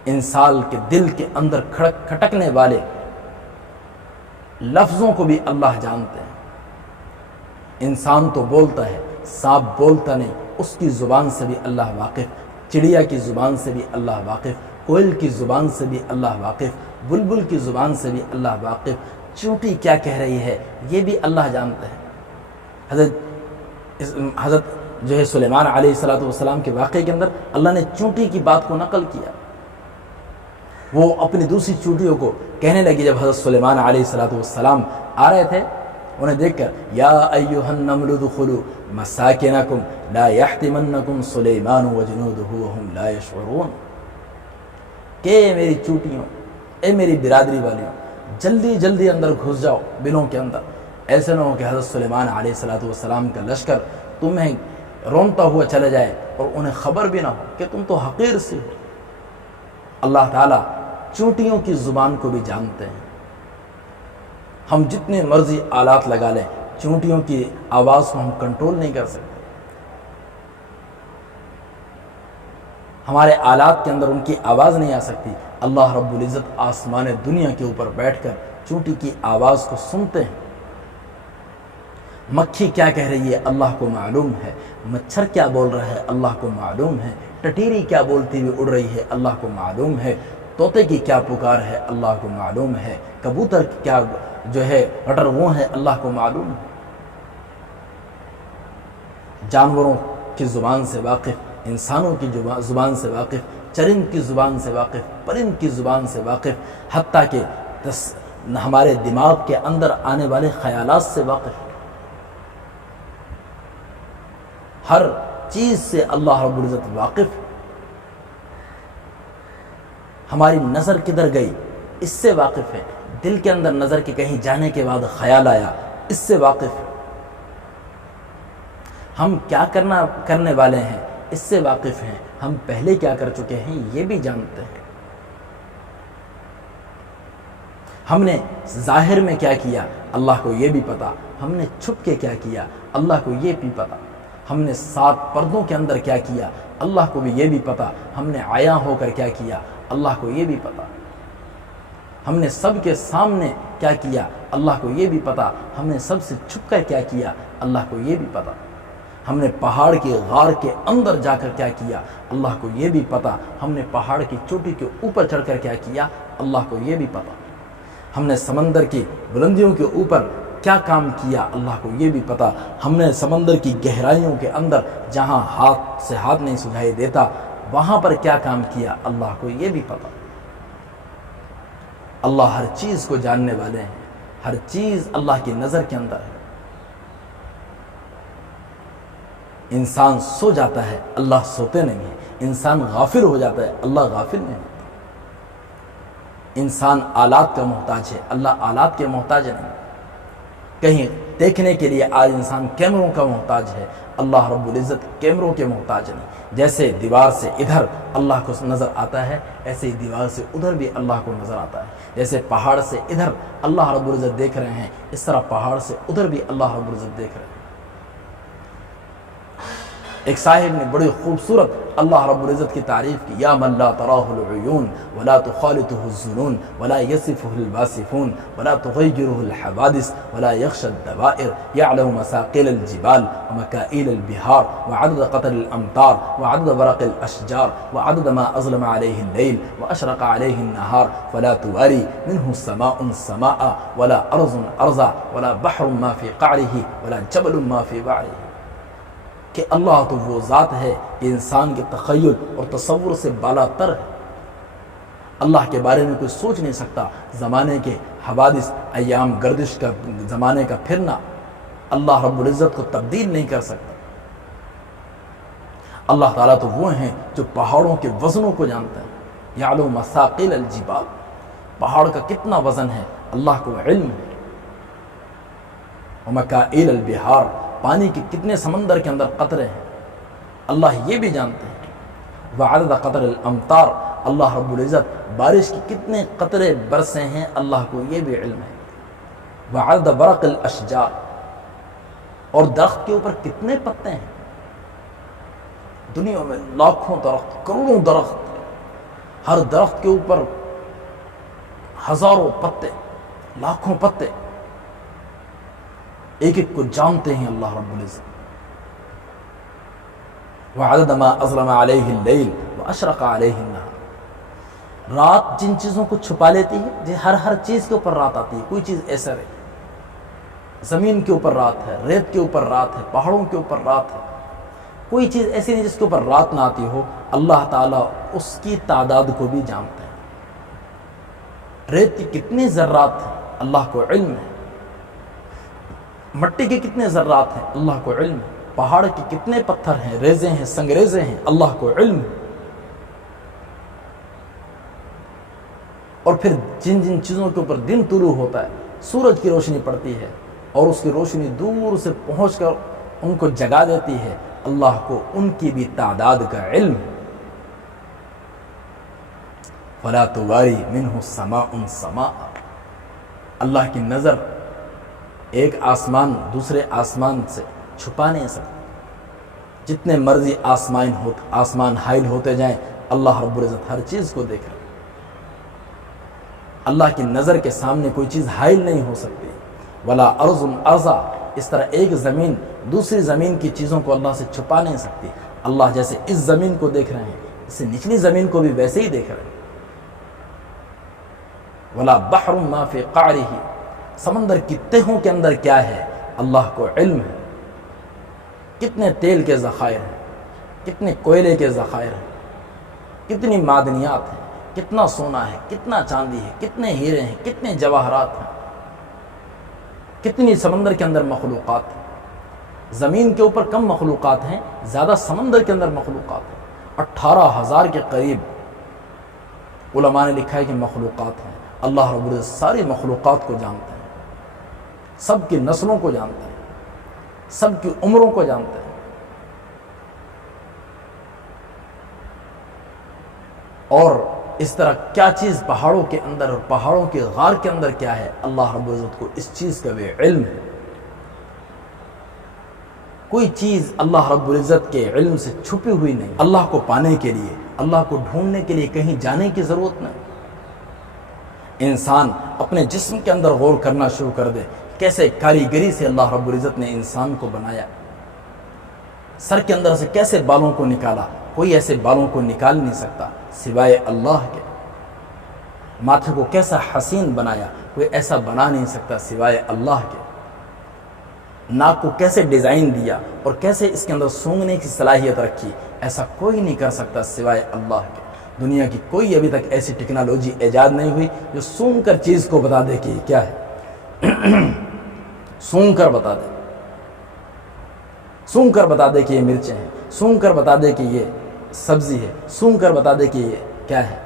انسان کے دل کے اندر کھٹکنے والے لفظوں کو بھی اللہ جانتے ہیں۔ انسان تو بولتا ہے، سانپ بولتا نہیں، اس کی زبان سے بھی اللہ واقف، چڑیا کی زبان سے بھی اللہ واقف، کوئل کی زبان سے بھی اللہ واقف، بلبل کی زبان سے بھی اللہ واقف، چونٹی کیا کہہ رہی ہے یہ بھی اللہ جانتے ہیں۔ حضرت جو ہے سلیمان علیہ السلام کے واقعے کے اندر اللہ نے چونٹی کی بات کو نقل کیا، وہ اپنی دوسری چونٹیوں کو کہنے لگی جب حضرت سلیمان علیہ السلام آ رہے تھے، انہیں دیکھ کر یا ایھا النمل ادخلوا مساکنکم لا یحطمنکم سلیمان وجنودہ وہم لا یشعرون، کہ میری چونٹیوں، اے میری برادری والیوں، جلدی جلدی اندر گھس جاؤ بلوں کے اندر، ایسے نہ ہو کہ حضرت سلیمان علیہ السلام کا لشکر تمہیں رونتا ہوا چلا جائے اور انہیں خبر بھی نہ ہو کہ تم تو حقیر سے ہو۔ اللہ تعالیٰ چونٹیوں کی زبان کو بھی جانتے ہیں۔ ہم جتنے مرضی آلات لگا لیں، چونٹیوں کی آواز کو ہم کنٹرول نہیں کر سکتے۔ ہمارے آلات کے اندر ان کی آواز نہیں آ سکتی۔ اللہ رب العزت آسمان دنیا کے اوپر بیٹھ کر چونٹی کی آواز کو سنتے ہیں۔ مکھی کیا کہہ رہی ہے اللہ کو معلوم ہے، مچھر کیا بول رہا ہے اللہ کو معلوم ہے، ٹٹیری کیا بولتی ہوئی اڑ رہی ہے اللہ کو معلوم ہے، طوطے کی کیا پکار ہے اللہ کو معلوم ہے، کبوتر کی کیا جو ہے رٹر وہ ہے اللہ کو معلوم ہے۔ جانوروں کی زبان سے واقف، انسانوں کی زبان سے واقف، چرند کی زبان سے واقف، پرند کی زبان سے واقف، حتیٰ کہ ہمارے دماغ کے اندر آنے والے خیالات سے واقف، ہر چیز سے اللہ رب العزت واقف۔ ہماری نظر کدھر گئی اس سے واقف ہے، دل کے اندر نظر کے کہیں جانے کے بعد خیال آیا اس سے واقف ہے، ہم کیا کرنے والے ہیں اس سے واقف ہیں، ہم پہلے کیا کر چکے ہیں یہ بھی جانتے ہیں، ہم نے ظاہر میں کیا کیا اللہ کو یہ بھی پتا، ہم نے چھپ کے کیا کیا اللہ کو یہ بھی پتا، ہم نے 7 پردوں کے اندر کیا کیا اللہ کو بھی یہ بھی پتا، ہم نے عیاں ہو کر کیا کیا اللہ کو یہ بھی پتا، ہم نے سب کے سامنے کیا کیا اللہ کو یہ بھی پتا، ہم نے سب سے چھپ کر کیا کیا اللہ کو یہ بھی پتا، ہم نے پہاڑ کے غار کے اندر جا کر کیا کیا اللہ کو یہ بھی پتا، ہم نے پہاڑ کی چوٹی کے اوپر چڑھ کر کیا کیا اللہ کو یہ بھی پتا، ہم نے سمندر کی بلندیوں کے اوپر کیا کام کیا اللہ کو یہ بھی پتا، ہم نے سمندر کی گہرائیوں کے اندر جہاں ہاتھ سے ہاتھ نہیں سجھائی دیتا وہاں پر کیا کام کیا اللہ کو یہ بھی پتا۔ اللہ ہر چیز کو جاننے والے ہیں، ہر چیز اللہ کی نظر کے اندر ہے۔ انسان سو جاتا ہے اللہ سوتے نہیں ہے، انسان غافل ہو جاتا ہے اللہ غافل نہیں ہوتا، انسان آلات کا محتاج ہے اللہ آلات کے محتاج نہیں، کہیں دیکھنے کے لیے آج انسان کیمروں کا محتاج ہے اللہ رب العزت کیمروں کے محتاج نہیں۔ جیسے دیوار سے ادھر اللہ کو نظر آتا ہے ایسے ہی دیوار سے ادھر بھی اللہ کو نظر آتا ہے، جیسے پہاڑ سے ادھر اللہ رب العزت دیکھ رہے ہیں اس طرح پہاڑ سے ادھر بھی اللہ رب العزت دیکھ رہے ہیں۔ ایک صاحب نے بڑی خوبصورت اللہ رب العزت کی تعریف کی، یا من لا تراہ العیون ولا تخالطہ الظنون ولا یصفہ الباصفون ولا تغیرہ الحوادث ولا یخشى الدوائر یعلم مساقیل الجبال ومکائل البحار وعدد قطر الامطار وعدد برق الاشجار وعدد ما اظلم علیہ اللیل واشرق علیہ النہار فلا تواری منہ السماء سماء ولا ارض ارضا ولا بحر ما فی قعرہ ولا جبل ما فی بعرہ، کہ اللہ تو وہ ذات ہے کہ انسان کے تخیل اور تصور سے بالا تر ہے۔ اللہ کے بارے میں کوئی سوچ نہیں سکتا۔ زمانے کے حوادث، ایام گردش کا، زمانے کا پھرنا، اللہ رب العزت کو تبدیل نہیں کر سکتا۔ اللہ تعالیٰ تو وہ ہیں جو پہاڑوں کے وزنوں کو جانتے ہیں۔ یعلم مساقیل الجبال، پہاڑ کا کتنا وزن ہے اللہ کو علم ہے۔ ومکائل البحار، پانی کے کتنے سمندر کے اندر قطرے ہیں اللہ یہ بھی جانتے ہیں۔ وعدد قطر الامطار، اللہ رب العزت بارش کی کتنے قطرے برسے ہیں اللہ کو یہ بھی علم ہے۔ وعدد برق الاشجار، اور درخت کے اوپر کتنے پتے ہیں۔ دنیا میں لاکھوں درخت، کروڑوں درخت، ہر درخت کے اوپر ہزاروں پتے، لاکھوں پتے، ایک ایک کو جانتے ہیں اللہ رب العزت۔ وعدد ما اظلم علیہ اللیل واشرق علیہ النہار، رات جن چیزوں کو چھپا لیتی ہے، ہر چیز کے اوپر رات آتی ہے، کوئی چیز ایسا نہیں، زمین کے اوپر رات ہے، ریت کے اوپر رات ہے، پہاڑوں کے اوپر رات ہے، کوئی چیز ایسی نہیں جس کے اوپر رات نہ آتی ہو۔ اللہ تعالیٰ اس کی تعداد کو بھی جانتے ہیں۔ ریت کی کتنے ذرات ہیں اللہ کو علم ہے، مٹی کے کتنے ذرات ہیں اللہ کو علم ہے، پہاڑ کے کتنے پتھر ہیں، ریزے ہیں، سنگریزے ہیں، اللہ کو علم ہے۔ اور پھر جن جن چیزوں کے اوپر دن طلوع ہوتا ہے، سورج کی روشنی پڑتی ہے اور اس کی روشنی دور سے پہنچ کر ان کو جگا دیتی ہے، اللہ کو ان کی بھی تعداد کا علم ہے۔ فلا تواری منہ سماء سماء، اللہ کی نظر ایک آسمان دوسرے آسمان سے چھپا نہیں سکتا۔ جتنے مرضی آسمان حائل ہوتے جائیں، اللہ رب العزت ہر چیز کو دیکھ رہا ہے۔ اللہ کی نظر کے سامنے کوئی چیز حائل نہیں ہو سکتی۔ ولا ارض ارضا، اس طرح ایک زمین دوسری زمین کی چیزوں کو اللہ سے چھپا نہیں سکتی۔ اللہ جیسے اس زمین کو دیکھ رہے ہیں، اسے نچلی زمین کو بھی ویسے ہی دیکھ رہے ہیں۔ ولا بحر ما فی قعرہ، سمندر کی تہوں کے اندر کیا ہے اللہ کو علم ہے۔ کتنے تیل کے ذخائر ہیں، کتنے کوئلے کے ذخائر ہیں، کتنی معدنیات ہیں، کتنا سونا ہے، کتنا چاندی ہے، کتنے ہیرے ہیں، کتنے جواہرات ہیں، کتنی سمندر کے اندر مخلوقات ہیں۔ زمین کے اوپر کم مخلوقات ہیں، زیادہ سمندر کے اندر مخلوقات ہیں۔ 18,000 کے قریب علماء نے لکھا ہے کہ مخلوقات ہیں۔ اللہ رب العزت ساری مخلوقات کو جانتے ہیں، سب کی نسلوں کو جانتے ہیں، سب کی عمروں کو جانتے ہیں۔ اور اس طرح کیا چیز پہاڑوں کے اندر اور پہاڑوں کے غار کے اندر کیا ہے، اللہ رب العزت کو اس چیز کا بھی علم ہے۔ کوئی چیز اللہ رب العزت کے علم سے چھپی ہوئی نہیں۔ اللہ کو پانے کے لیے، اللہ کو ڈھونڈنے کے لیے کہیں جانے کی ضرورت نہیں۔ انسان اپنے جسم کے اندر غور کرنا شروع کر دے، کیسے کاریگری سے اللہ رب العزت نے انسان کو بنایا۔ سر کے اندر سے کیسے بالوں کو نکالا، کوئی ایسے بالوں کو نکال نہیں سکتا سوائے اللہ کے۔ ماتھے کو کیسا حسین بنایا، کوئی ایسا بنا نہیں سکتا سوائے اللہ کے۔ ناک کو کیسے ڈیزائن دیا اور کیسے اس کے اندر سونگنے کی صلاحیت رکھی، ایسا کوئی نہیں کر سکتا سوائے اللہ کے۔ دنیا کی کوئی ابھی تک ایسی ٹیکنالوجی ایجاد نہیں ہوئی جو سونگ کر چیز کو بتا دے کہ یہ کیا ہے۔ سونگ کر بتا دے، سونگ کر بتا دے کہ یہ مرچیں ہیں، سونگ کر بتا دے کہ یہ سبزی ہے، سونگ کر بتا دے کہ یہ کیا ہے۔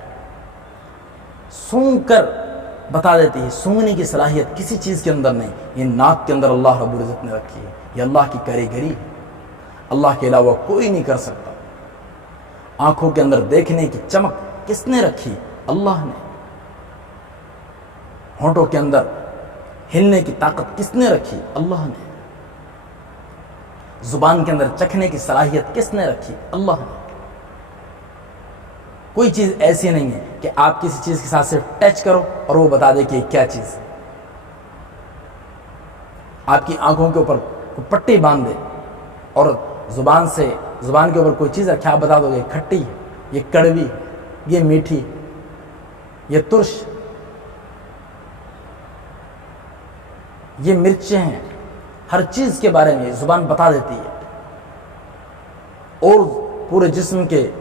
سونگ کر بتا دیتی ہے، سونگنے کی صلاحیت کسی چیز کے اندر نہیں، یہ ناک کے اندر اللہ رب العزت نے رکھی ہے، یہ اللہ کی کاریگری ہے، اللہ کے علاوہ کوئی نہیں کر سکتا۔ آنکھوں کے اندر دیکھنے کی چمک کس نے رکھی؟ اللہ نے۔ ہونٹوں کے اندر ہلنے کی طاقت کس نے رکھی؟ اللہ نے۔ زبان کے اندر چکھنے کی صلاحیت کس نے رکھی؟ اللہ نے۔ کوئی چیز ایسی نہیں ہے کہ آپ کسی چیز کے ساتھ صرف ٹچ کرو اور وہ بتا دے کہ کیا چیز ہے۔ آپ کی آنکھوں کے اوپر پٹی باندھ دے اور زبان کے اوپر کوئی چیز رکھے، آپ بتا دو گے یہ کھٹی ہے، یہ کڑوی ہے، یہ میٹھی، یہ ترش، یہ مرچیں ہیں۔ ہر چیز کے بارے میں زبان بتا دیتی ہے، اور پورے جسم کے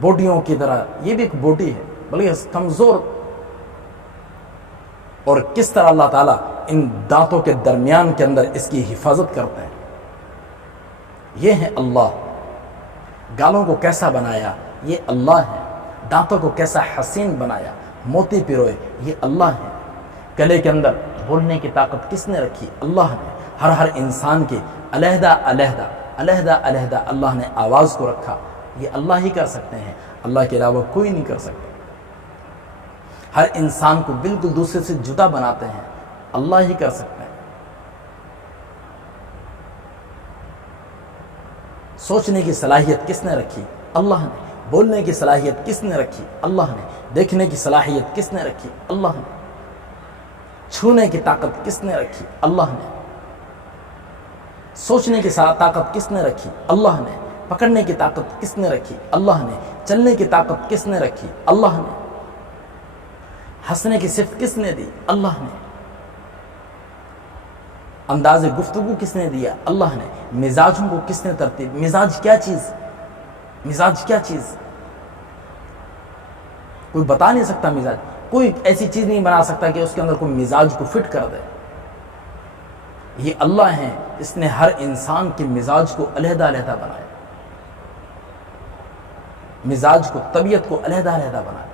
بوٹیوں کی طرح یہ بھی ایک بوٹی ہے، بلکہ کمزور۔ اور کس طرح اللہ تعالیٰ ان دانتوں کے درمیان کے اندر اس کی حفاظت کرتے ہیں۔ یہ ہے اللہ۔ گالوں کو کیسا بنایا؟ یہ اللہ ہے۔ دانتوں کو کیسا حسین بنایا، موتی پیروئے، یہ اللہ ہے۔ گلے کے اندر بولنے کی طاقت کس نے رکھی؟ اللہ نے۔ ہر انسان کے علیحدہ علیحدہ اللہ نے آواز کو رکھا، یہ اللہ ہی کر سکتے ہیں، اللہ کے علاوہ کوئی نہیں کر سکتا۔ ہر انسان کو بالکل دوسرے سے جدا بناتے ہیں، اللہ ہی کر سکتے ہیں۔ سوچنے کی صلاحیت کس نے رکھی؟ اللہ نے۔ بولنے کی صلاحیت کس نے رکھی؟ اللہ نے۔ دیکھنے کی صلاحیت کس نے رکھی؟ اللہ نے۔ چھونے کی طاقت کس نے رکھی؟ اللہ نے۔ سوچنے کی طاقت کس نے رکھی؟ اللہ نے۔ پکڑنے کی طاقت کس نے رکھی؟ اللہ نے۔ چلنے کی طاقت کس نے رکھی؟ اللہ نے۔ ہنسنے کی صفت کس نے دی؟ اللہ نے۔ انداز گفتگو کس نے دیا؟ اللہ نے۔ مزاجوں کو کس نے ترتیب؟ مزاج کیا چیز؟ مزاج کیا چیز؟ کوئی بتا نہیں سکتا مزاج۔ کوئی ایسی چیز نہیں بنا سکتا کہ اس کے اندر کوئی مزاج کو فٹ کر دے۔ یہ اللہ ہے، اس نے ہر انسان کے مزاج کو علیحدہ بنایا، مزاج کو، طبیعت کو علیحدہ بنایا۔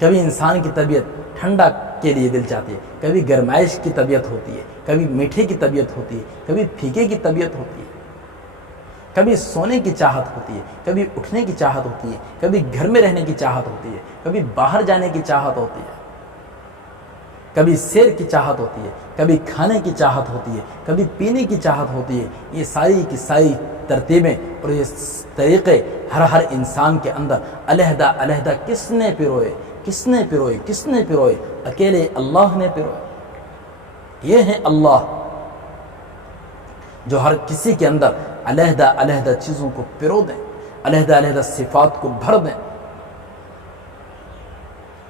کبھی انسان کی طبیعت ٹھنڈا کے لیے دل چاہتی ہے، کبھی گرمائش کی طبیعت ہوتی ہے، کبھی میٹھے کی طبیعت ہوتی ہے، کبھی پھیکے کی طبیعت ہوتی ہے، کبھی سونے کی چاہت ہوتی ہے، کبھی اٹھنے کی چاہت ہوتی ہے، کبھی گھر میں رہنے کی چاہت ہوتی ہے، کبھی باہر جانے کی چاہت ہوتی ہے، کبھی سیر کی چاہت ہوتی ہے، کبھی کھانے کی چاہت ہوتی ہے، کبھی پینے کی چاہت ہوتی ہے۔ یہ ساری کی ساری ترتیبیں اور یہ طریقے ہر انسان کے اندر علیحدہ کس نے پروئے؟ اکیلے اللہ نے پروئے۔ یہ ہے اللہ جو ہر کسی کے اندر علیحدہ چیزوں کو پرو دیں، علیحدہ صفات کو بھر دیں،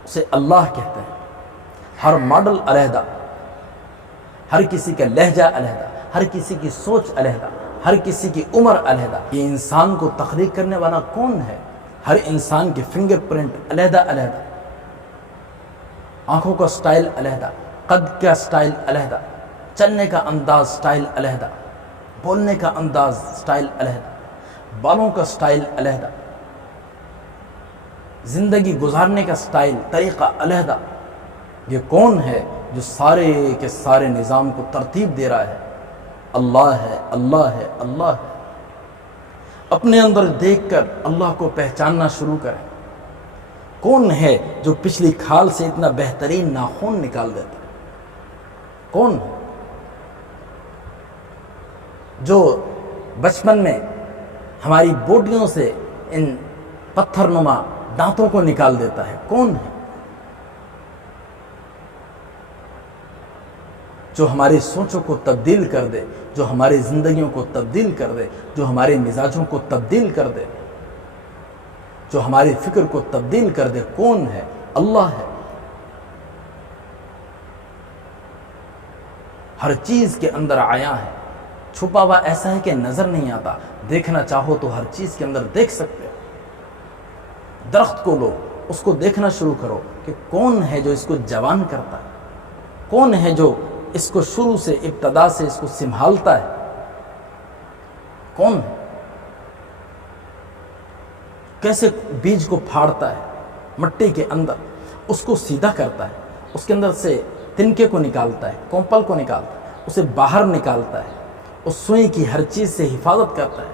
اسے اللہ کہتے ہیں۔ ہر ماڈل علیحدہ، ہر کسی کا لہجہ علیحدہ، ہر کسی کی سوچ علیحدہ، ہر کسی کی عمر علیحدہ۔ یہ انسان کو تخلیق کرنے والا کون ہے؟ ہر انسان کے فنگر پرنٹ علیحدہ، آنکھوں کا سٹائل علیحدہ، قد کا سٹائل علیحدہ، چلنے کا انداز سٹائل علیحدہ، بولنے کا انداز سٹائل علیحدہ، بالوں کا سٹائل علیحدہ، زندگی گزارنے کا سٹائل، طریقہ علیحدہ۔ یہ کون ہے جو سارے کے سارے نظام کو ترتیب دے رہا ہے؟ اللہ ہے، اللہ ہے، اللہ ہے۔ اپنے اندر دیکھ کر اللہ کو پہچاننا شروع کریں۔ کون ہے جو پچھلی کھال سے اتنا بہترین ناخن نکال دیتا ہے؟ کون ہے جو بچپن میں ہماری بوٹیوں سے ان پتھر نما دانتوں کو نکال دیتا ہے؟ کون ہے جو ہماری سوچوں کو تبدیل کر دے، جو ہماری زندگیوں کو تبدیل کر دے، جو ہمارے مزاجوں کو تبدیل کر دے، جو ہماری فکر کو تبدیل کر دے؟ کون ہے؟ اللہ ہے۔ ہر چیز کے اندر آیا ہے، چھپا ہوا ایسا ہے کہ نظر نہیں آتا، دیکھنا چاہو تو ہر چیز کے اندر دیکھ سکتے ہو۔ درخت کو لو، اس کو دیکھنا شروع کرو کہ کون ہے جو اس کو جوان کرتا ہے، کون ہے جو اس کو شروع سے، ابتدا سے اس کو سنبھالتا ہے، کون ہے؟ کیسے بیج کو پھاڑتا ہے مٹی کے اندر، اس کو سیدھا کرتا ہے، اس کے اندر سے تنکے کو نکالتا ہے، کومپل کو نکالتا ہے، اسے باہر نکالتا ہے، اس سوئی کی ہر چیز سے حفاظت کرتا ہے۔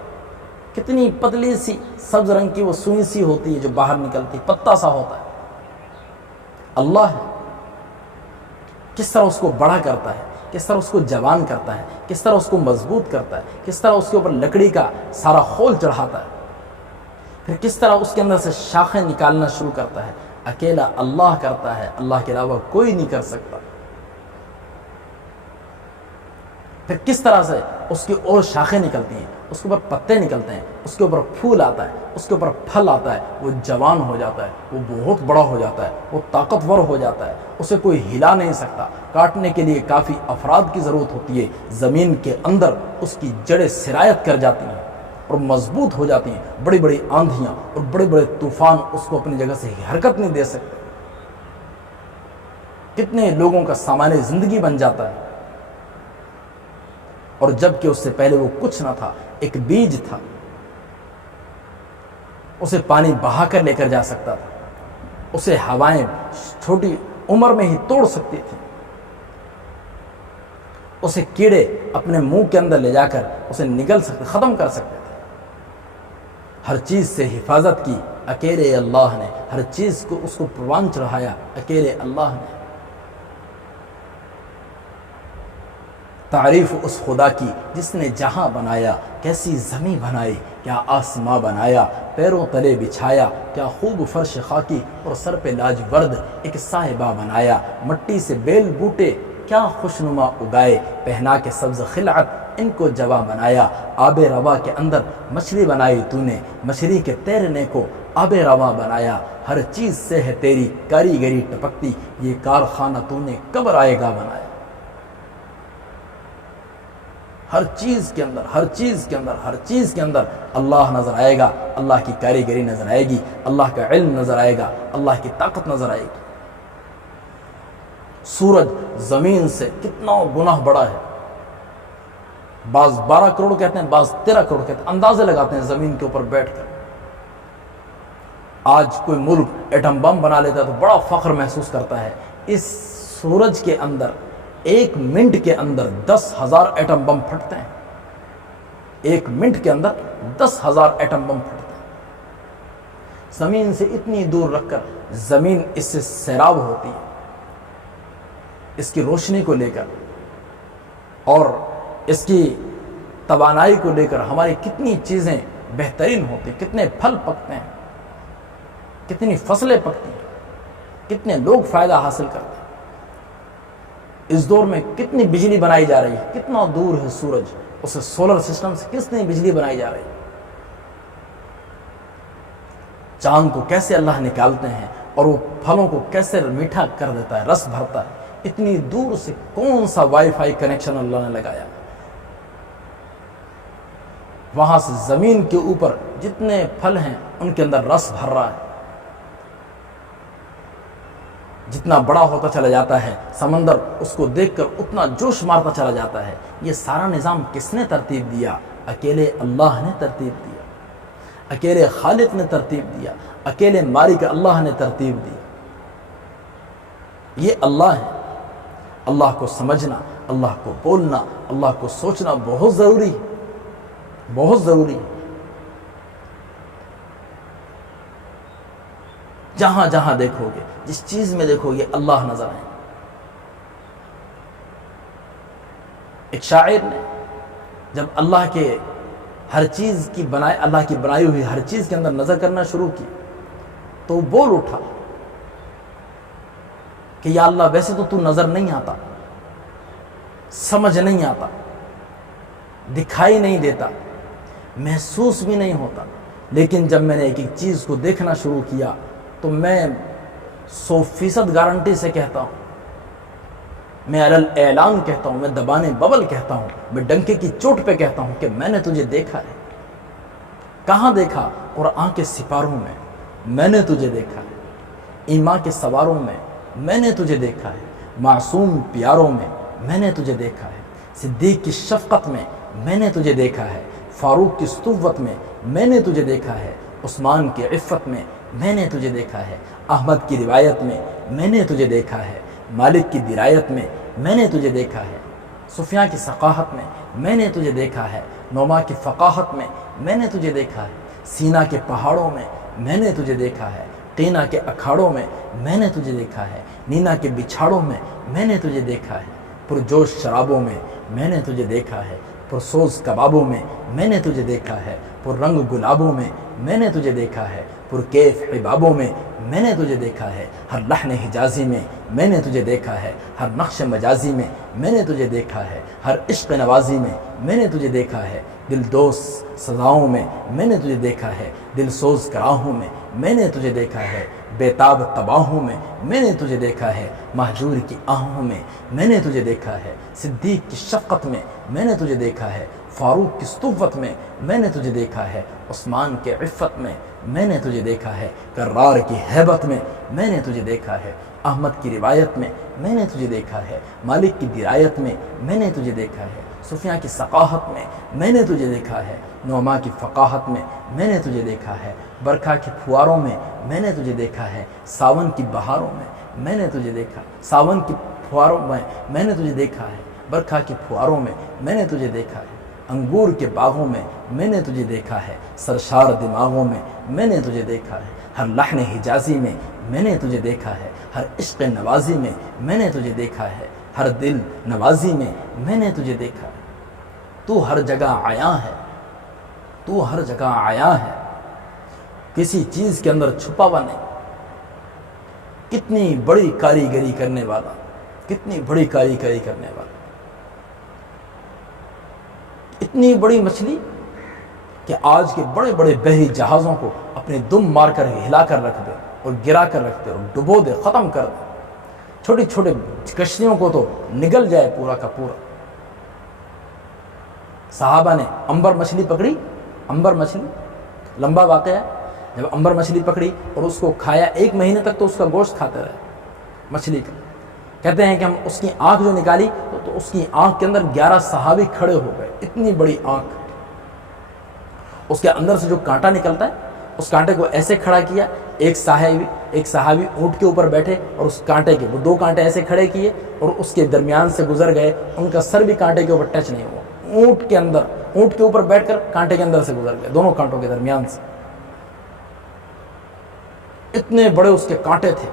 کتنی پتلی سی سبز رنگ کی وہ سوئی سی ہوتی ہے جو باہر نکلتی، پتا سا ہوتا ہے۔ اللہ ہے، کس طرح اس کو بڑا کرتا ہے، کس طرح اس کو جوان کرتا ہے، کس طرح اس کو مضبوط کرتا ہے، کس طرح اس کے اوپر لکڑی کا سارا خول چڑھاتا ہے، پھر کس طرح اس کے اندر سے شاخیں نکالنا شروع کرتا ہے۔ اکیلا اللہ کرتا ہے، اللہ کے علاوہ کوئی نہیں کر سکتا۔ پھر کس طرح سے اس کی اور شاخیں نکلتی ہیں، اس کے اوپر پتے نکلتے ہیں، اس کے اوپر پھول آتا ہے، اس کے اوپر پھل آتا ہے، وہ جوان ہو جاتا ہے، وہ بہت بڑا ہو جاتا ہے، وہ طاقتور ہو جاتا ہے، اسے کوئی ہلا نہیں سکتا۔ کاٹنے کے لیے کافی افراد کی ضرورت ہوتی ہے، زمین کے اندر اس کی جڑیں سرایت کر جاتی ہیں اور مضبوط ہو جاتی ہیں۔ بڑی بڑی آندھیاں اور بڑے بڑے طوفان اس کو اپنی جگہ سے حرکت نہیں دے سکتے۔ کتنے لوگوں کا سامان زندگی بن جاتا ہے، اور جب کہ اس سے پہلے وہ کچھ نہ تھا، ایک بیج تھا، اسے پانی بہا کر لے کر جا سکتا تھا، اسے ہوائیں چھوٹی عمر میں ہی توڑ سکتی تھی، اسے کیڑے اپنے منہ کے اندر لے جا کر اسے نگل سکتے، ختم کر سکتے تھے۔ ہر چیز سے حفاظت کی اکیلے اللہ نے، ہر چیز کو اس کو پروان چڑھایا اکیلے اللہ نے۔ تعریف اس خدا کی جس نے جہاں بنایا، کیسی زمیں بنائی، کیا آسماں بنایا، پیروں تلے بچھایا، کیا خوب فرش خاکی اور سر پہ لاجورد ایک صاحبہ بنایا، مٹی سے بیل بوٹے کیا خوشنما اگائے، پہنا کے سبز خلعت ان کو جواں بنایا، آب روا کے اندر مچھلی بنائی تو نے، مچھلی کے تیرنے کو آب رواں بنایا، ہر چیز سے ہے تیری کاریگری ٹپکتی، یہ کارخانہ تو نے کب آئے گا بنایا۔ ہر چیز کے اندر، ہر چیز کے اندر، ہر چیز کے اندر اللہ نظر آئے گا، اللہ کی کاریگری نظر آئے گی، اللہ کا علم نظر آئے گا، اللہ کی طاقت نظر آئے گی۔ سورج زمین سے کتنا گناہ بڑا ہے، بعض 12 کروڑ کہتے ہیں، بعض 13 کروڑ کہتے ہیں، اندازے لگاتے ہیں زمین کے اوپر بیٹھ کر۔ آج کوئی ملک ایٹم بم بنا لیتا ہے تو بڑا فخر محسوس کرتا ہے، اس سورج کے اندر ایک منٹ کے اندر 10,000 ایٹم بم پھٹتے ہیں، ایک منٹ کے اندر 10,000 ایٹم بم پھٹتے ہیں۔ زمین سے اتنی دور رکھ کر زمین اس سے سیراب ہوتی ہے، اس کی روشنی کو لے کر اور اس کی توانائی کو لے کر ہماری کتنی چیزیں بہترین ہوتی ہیں، کتنے پھل پکتے ہیں، کتنی فصلیں پکتی ہیں، کتنے لوگ فائدہ حاصل کرتے ہیں۔ اس دور میں کتنی بجلی بنائی جا رہی ہے، کتنا دور ہے سورج، اسے سولر سسٹم سے کتنی بجلی بنائی جا رہی ہے۔ چاند کو کیسے اللہ نکالتے ہیں اور وہ پھلوں کو کیسے میٹھا کر دیتا ہے، رس بھرتا ہے۔ اتنی دور سے کون سا وائی فائی کنیکشن اللہ نے لگایا، وہاں سے زمین کے اوپر جتنے پھل ہیں ان کے اندر رس بھر رہا ہے۔ جتنا بڑا ہوتا چلا جاتا ہے سمندر، اس کو دیکھ کر اتنا جوش مارتا چلا جاتا ہے۔ یہ سارا نظام کس نے ترتیب دیا؟ اکیلے اللہ نے ترتیب دیا، اکیلے خالق نے ترتیب دیا، اکیلے مالک اللہ نے ترتیب دی۔ یہ اللہ ہے۔ اللہ کو سمجھنا، اللہ کو بولنا، اللہ کو سوچنا بہت ضروری ہے، بہت ضروری ہے۔ جہاں جہاں دیکھو گے، جس چیز میں دیکھو گے اللہ نظر آئے۔ ایک شاعر نے جب اللہ کے ہر چیز کی اللہ کی بنائی ہوئی ہر چیز کے اندر نظر کرنا شروع کی تو وہ بول اٹھا کہ یا اللہ ویسے تو نظر نہیں آتا، سمجھ نہیں آتا، دکھائی نہیں دیتا، محسوس بھی نہیں ہوتا، لیکن جب میں نے ایک ایک چیز کو دیکھنا شروع کیا تو میں 100% گارنٹی سے کہتا ہوں، میں علل اعلان کہتا ہوں، میں دبانے ببل کہتا ہوں، میں ڈنکے کی چوٹ پہ کہتا ہوں کہ میں نے تجھے دیکھا ہے۔ کہاں دیکھا؟ قرآن کے سپاروں میں نے تجھے دیکھا ہے، ایمان کے سواروں میں نے تجھے دیکھا ہے، معصوم پیاروں میں نے تجھے دیکھا ہے، صدیق کی شفقت میں نے تجھے دیکھا ہے، فاروق کی صوت میں نے تجھے دیکھا ہے، عثمان کی عفت میں نے تجھے دیکھا ہے، احمد کی روایت میں نے تجھے دیکھا ہے، مالک کی درایت میں نے تجھے دیکھا ہے، سفیاں کی ثقافت میں نے تجھے دیکھا ہے، نعما کی فقاہت میں نے تجھے دیکھا ہے، سینا کے پہاڑوں میں نے تجھے دیکھا ہے، قینا کے اکھاڑوں میں نے تجھے دیکھا ہے، نینا کے بچھاڑوں میں نے تجھے دیکھا ہے، پرجوش شرابوں میں میں نے تجھے دیکھا ہے، پرسوز کبابوں میں میں نے تجھے دیکھا ہے، پر رنگ گلابوں میں میں نے تجھے دیکھا ہے، پرکیف حبابوں میں میں نے تجھے دیکھا ہے، ہر لحن حجازی میں میں نے تجھے دیکھا ہے، ہر نقش مجازی میں میں نے تجھے دیکھا ہے، ہر عشق نوازی میں نے تجھے دیکھا ہے، دل دوست سزاؤں میں نے تجھے دیکھا ہے، دل سوز کراہوں میں نے تجھے دیکھا ہے، بیتاب تباہوں میں نے تجھے دیکھا ہے، مہجور کی آہوں میں نے تجھے دیکھا ہے، صدیق کی شفقت میں نے تجھے دیکھا ہے، فاروق کی صوت میں نے تجھے دیکھا ہے، عثمان کے عفت میں نے تجھے دیکھا ہے، کرار کی ہیبت میں نے تجھے دیکھا ہے، احمد کی روایت میں نے تجھے دیکھا ہے، مالک کی درایت میں نے تجھے دیکھا ہے، سفیاں کی ثقافت میں نے تجھے دیکھا ہے، نعما کی فقاہت میں نے تجھے دیکھا ہے، برکھا کی پھواروں میں نے تجھے دیکھا ہے، ساون کی بہاروں میں نے تجھے دیکھا، ساون کی پھواروں میں نے تجھے دیکھا ہے، برکھا کی پھواروں میں نے تجھے دیکھا ہے، انگور کے باغوں میں نے تجھے دیکھا ہے، سرشار دماغوں میں نے تجھے دیکھا ہے، ہر لحن حجازی میں نے تجھے دیکھا ہے، ہر عشق نوازی میں نے تجھے دیکھا ہے، ہر دل نوازی میں نے تجھے دیکھا ہے، تو ہر جگہ عیاں ہے، تو ہر جگہ عیاں ہے، کسی چیز کے اندر چھپا ہوا نہیں، کتنی بڑی کاریگری کرنے والا، کتنی بڑی کاریگری کرنے والا، اتنی بڑی مچھلی کہ آج کے بڑے بڑے بحری جہازوں کو اپنے دم مار کر ہلا کر رکھ دے اور گرا کر رکھ دے اور ڈبو دے، ختم کر دے، چھوٹی چھوٹے کشتیوں کو تو نگل جائے پورا کا پورا۔ صحابہ نے امبر مچھلی پکڑی، امبر مچھلی لمبا واقعہ ہے، جب امبر مچھلی پکڑی اور اس کو کھایا، 1 مہینے تک تو اس کا گوشت کھاتے رہے مچھلی کا، کہتے ہیں کہ ہم اس کی آنکھ جو نکالی تو اس کی آنکھ کے اندر 11 صحابی کھڑے ہو گئے، اتنی بڑی آنکھ، اس کے اندر سے جو کانٹا نکلتا ہے اس کانٹے کو ایسے کھڑا کیا، ایک صحابی اونٹ کے اوپر بیٹھے اور اس کانٹے کے وہ 2 کانٹے ایسے کھڑے کیے اور اس کے درمیان سے گزر گئے، ان کا سر بھی کانٹے کے اوپر ٹچ نہیں ہوا، اونٹ کے اوپر بیٹھ کر کانٹے کے اندر سے گزر گئے، دونوں کانٹوں کے درمیان سے، اتنے بڑے اس کے کانٹے تھے،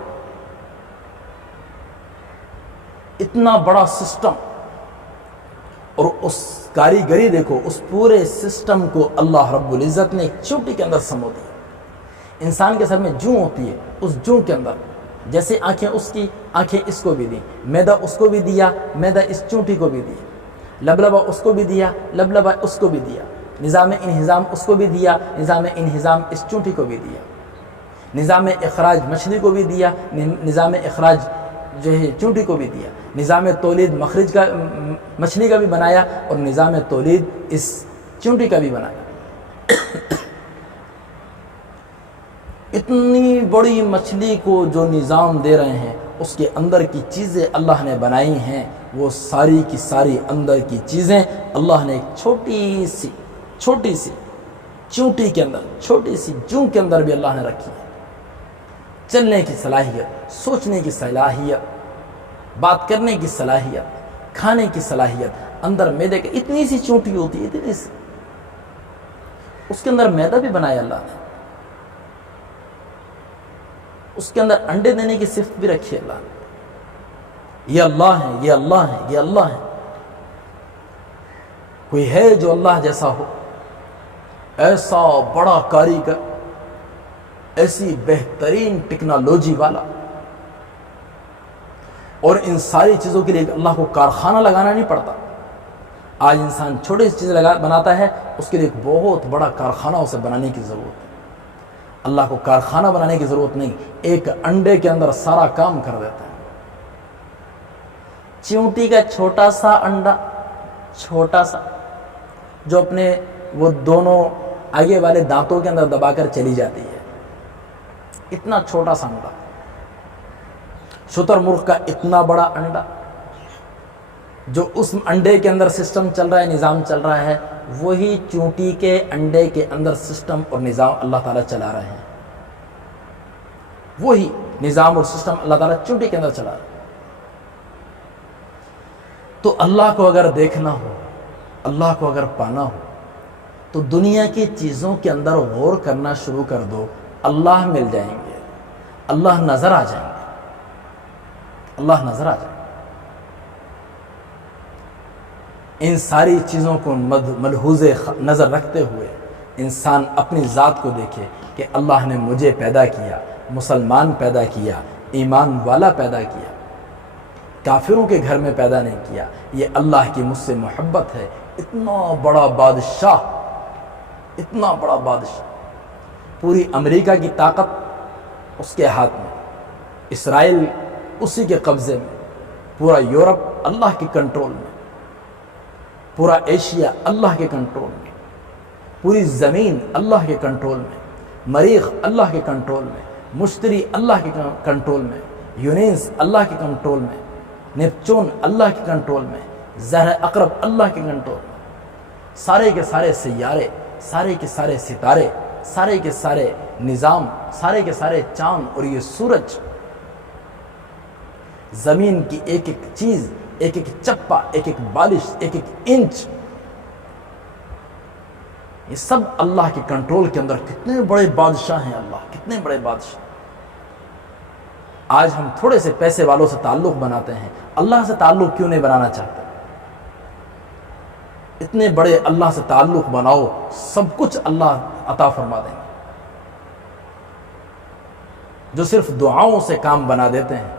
اتنا بڑا سسٹم، اور اس کاریگری دیکھو، اس پورے سسٹم کو اللہ رب العزت نے ایک چونٹی کے اندر سمو دیا۔ انسان کے سر میں جوں ہوتی ہے، اس جوں کے اندر جیسے آنکھیں اس کی، آنکھیں اس کو بھی دی، میدا اس کو بھی دیا، میدا اس چونٹی کو بھی دیا، لبلبا اس کو بھی دیا، لبلبا اس کو بھی دیا، نظام انہضام اس کو بھی دیا، نظام انہضام اس چونٹی کو بھی دیا، نظام اخراج مچھلی کو بھی دیا، نظام اخراج جو ہے چونٹی کو بھی دیا، نظام تولید مخرج کا مچھلی کا بھی بنایا اور نظام تولید اس چونٹی کا بھی بنایا۔ اتنی بڑی مچھلی کو جو نظام دے رہے ہیں، اس کے اندر کی چیزیں اللہ نے بنائی ہیں، وہ ساری کی ساری اندر کی چیزیں اللہ نے ایک چھوٹی سی چونٹی کے اندر، چھوٹی سی جوں کے اندر بھی اللہ نے رکھی ہے۔ چلنے کی صلاحیت، سوچنے کی صلاحیت، بات کرنے کی صلاحیت، کھانے کی صلاحیت، اندر میدے کی اتنی سی چونٹی ہوتی ہے، اتنی سی، اس کے اندر میدا بھی بنایا اللہ نے، اس کے اندر انڈے دینے کی صفت بھی رکھی اللہ نے۔ یہ اللہ ہے، یہ اللہ ہے، یہ اللہ ہے۔ کوئی ہے جو اللہ جیسا ہو، ایسا بڑا کاریگر، ایسی بہترین ٹیکنالوجی والا، اور ان ساری چیزوں کے لیے اللہ کو کارخانہ لگانا نہیں پڑتا۔ آج انسان چھوٹی سی چیز بناتا ہے، اس کے لیے ایک بہت بڑا کارخانہ اسے بنانے کی ضرورت ہے۔ اللہ کو کارخانہ بنانے کی ضرورت نہیں، ایک انڈے کے اندر سارا کام کر دیتا ہے۔ چیونٹی کا چھوٹا سا انڈا، چھوٹا سا، جو اپنے وہ دونوں آگے والے دانتوں کے اندر دبا کر چلی جاتی ہے، اتنا چھوٹا سا انڈا۔ شتر مرغ کا اتنا بڑا انڈا، جو اس انڈے کے اندر سسٹم چل رہا ہے، نظام چل رہا ہے، وہی چونٹی کے انڈے کے اندر سسٹم اور نظام اللہ تعالیٰ چلا رہے ہیں۔ وہی نظام اور سسٹم اللہ تعالیٰ چونٹی کے اندر چلا رہا ہے۔ تو اللہ کو اگر دیکھنا ہو، اللہ کو اگر پانا ہو، تو دنیا کی چیزوں کے اندر غور کرنا شروع کر دو، اللہ مل جائیں گے، اللہ نظر آ جائیں گے، اللہ نظر آ جائیں گے۔ ان ساری چیزوں کو ملحوظ نظر رکھتے ہوئے انسان اپنی ذات کو دیکھے کہ اللہ نے مجھے پیدا کیا، مسلمان پیدا کیا، ایمان والا پیدا کیا، کافروں کے گھر میں پیدا نہیں کیا، یہ اللہ کی مجھ سے محبت ہے۔ اتنا بڑا بادشاہ، اتنا بڑا بادشاہ، پوری امریکہ کی طاقت اس کے ہاتھ میں، اسرائیل اسی کے قبضے میں، پورا یورپ اللہ کے کنٹرول میں، پورا ایشیا اللہ کے کنٹرول میں، پوری زمین اللہ کے کنٹرول میں، مریخ اللہ کے کنٹرول میں، مشتری اللہ کے کنٹرول میں، یونینس اللہ کے کنٹرول میں، نیپچون اللہ کے کنٹرول میں، زہر اقرب اللہ کے کنٹرول میں، سارے کے سارے سیارے، سارے کے سارے ستارے، سارے کے سارے نظام، سارے کے سارے چاند اور یہ سورج، زمین کی ایک ایک چیز، ایک ایک چپا، ایک ایک بالش، ایک ایک انچ، یہ سب اللہ کے کنٹرول کے اندر۔ کتنے بڑے بادشاہ ہیں اللہ، کتنے بڑے بادشاہ۔ آج ہم تھوڑے سے پیسے والوں سے تعلق بناتے ہیں، اللہ سے تعلق کیوں نہیں بنانا چاہتے؟ اتنے بڑے اللہ سے تعلق بناؤ، سب کچھ اللہ عطا فرما دیں گے۔ جو صرف دعاؤں سے کام بنا دیتے ہیں،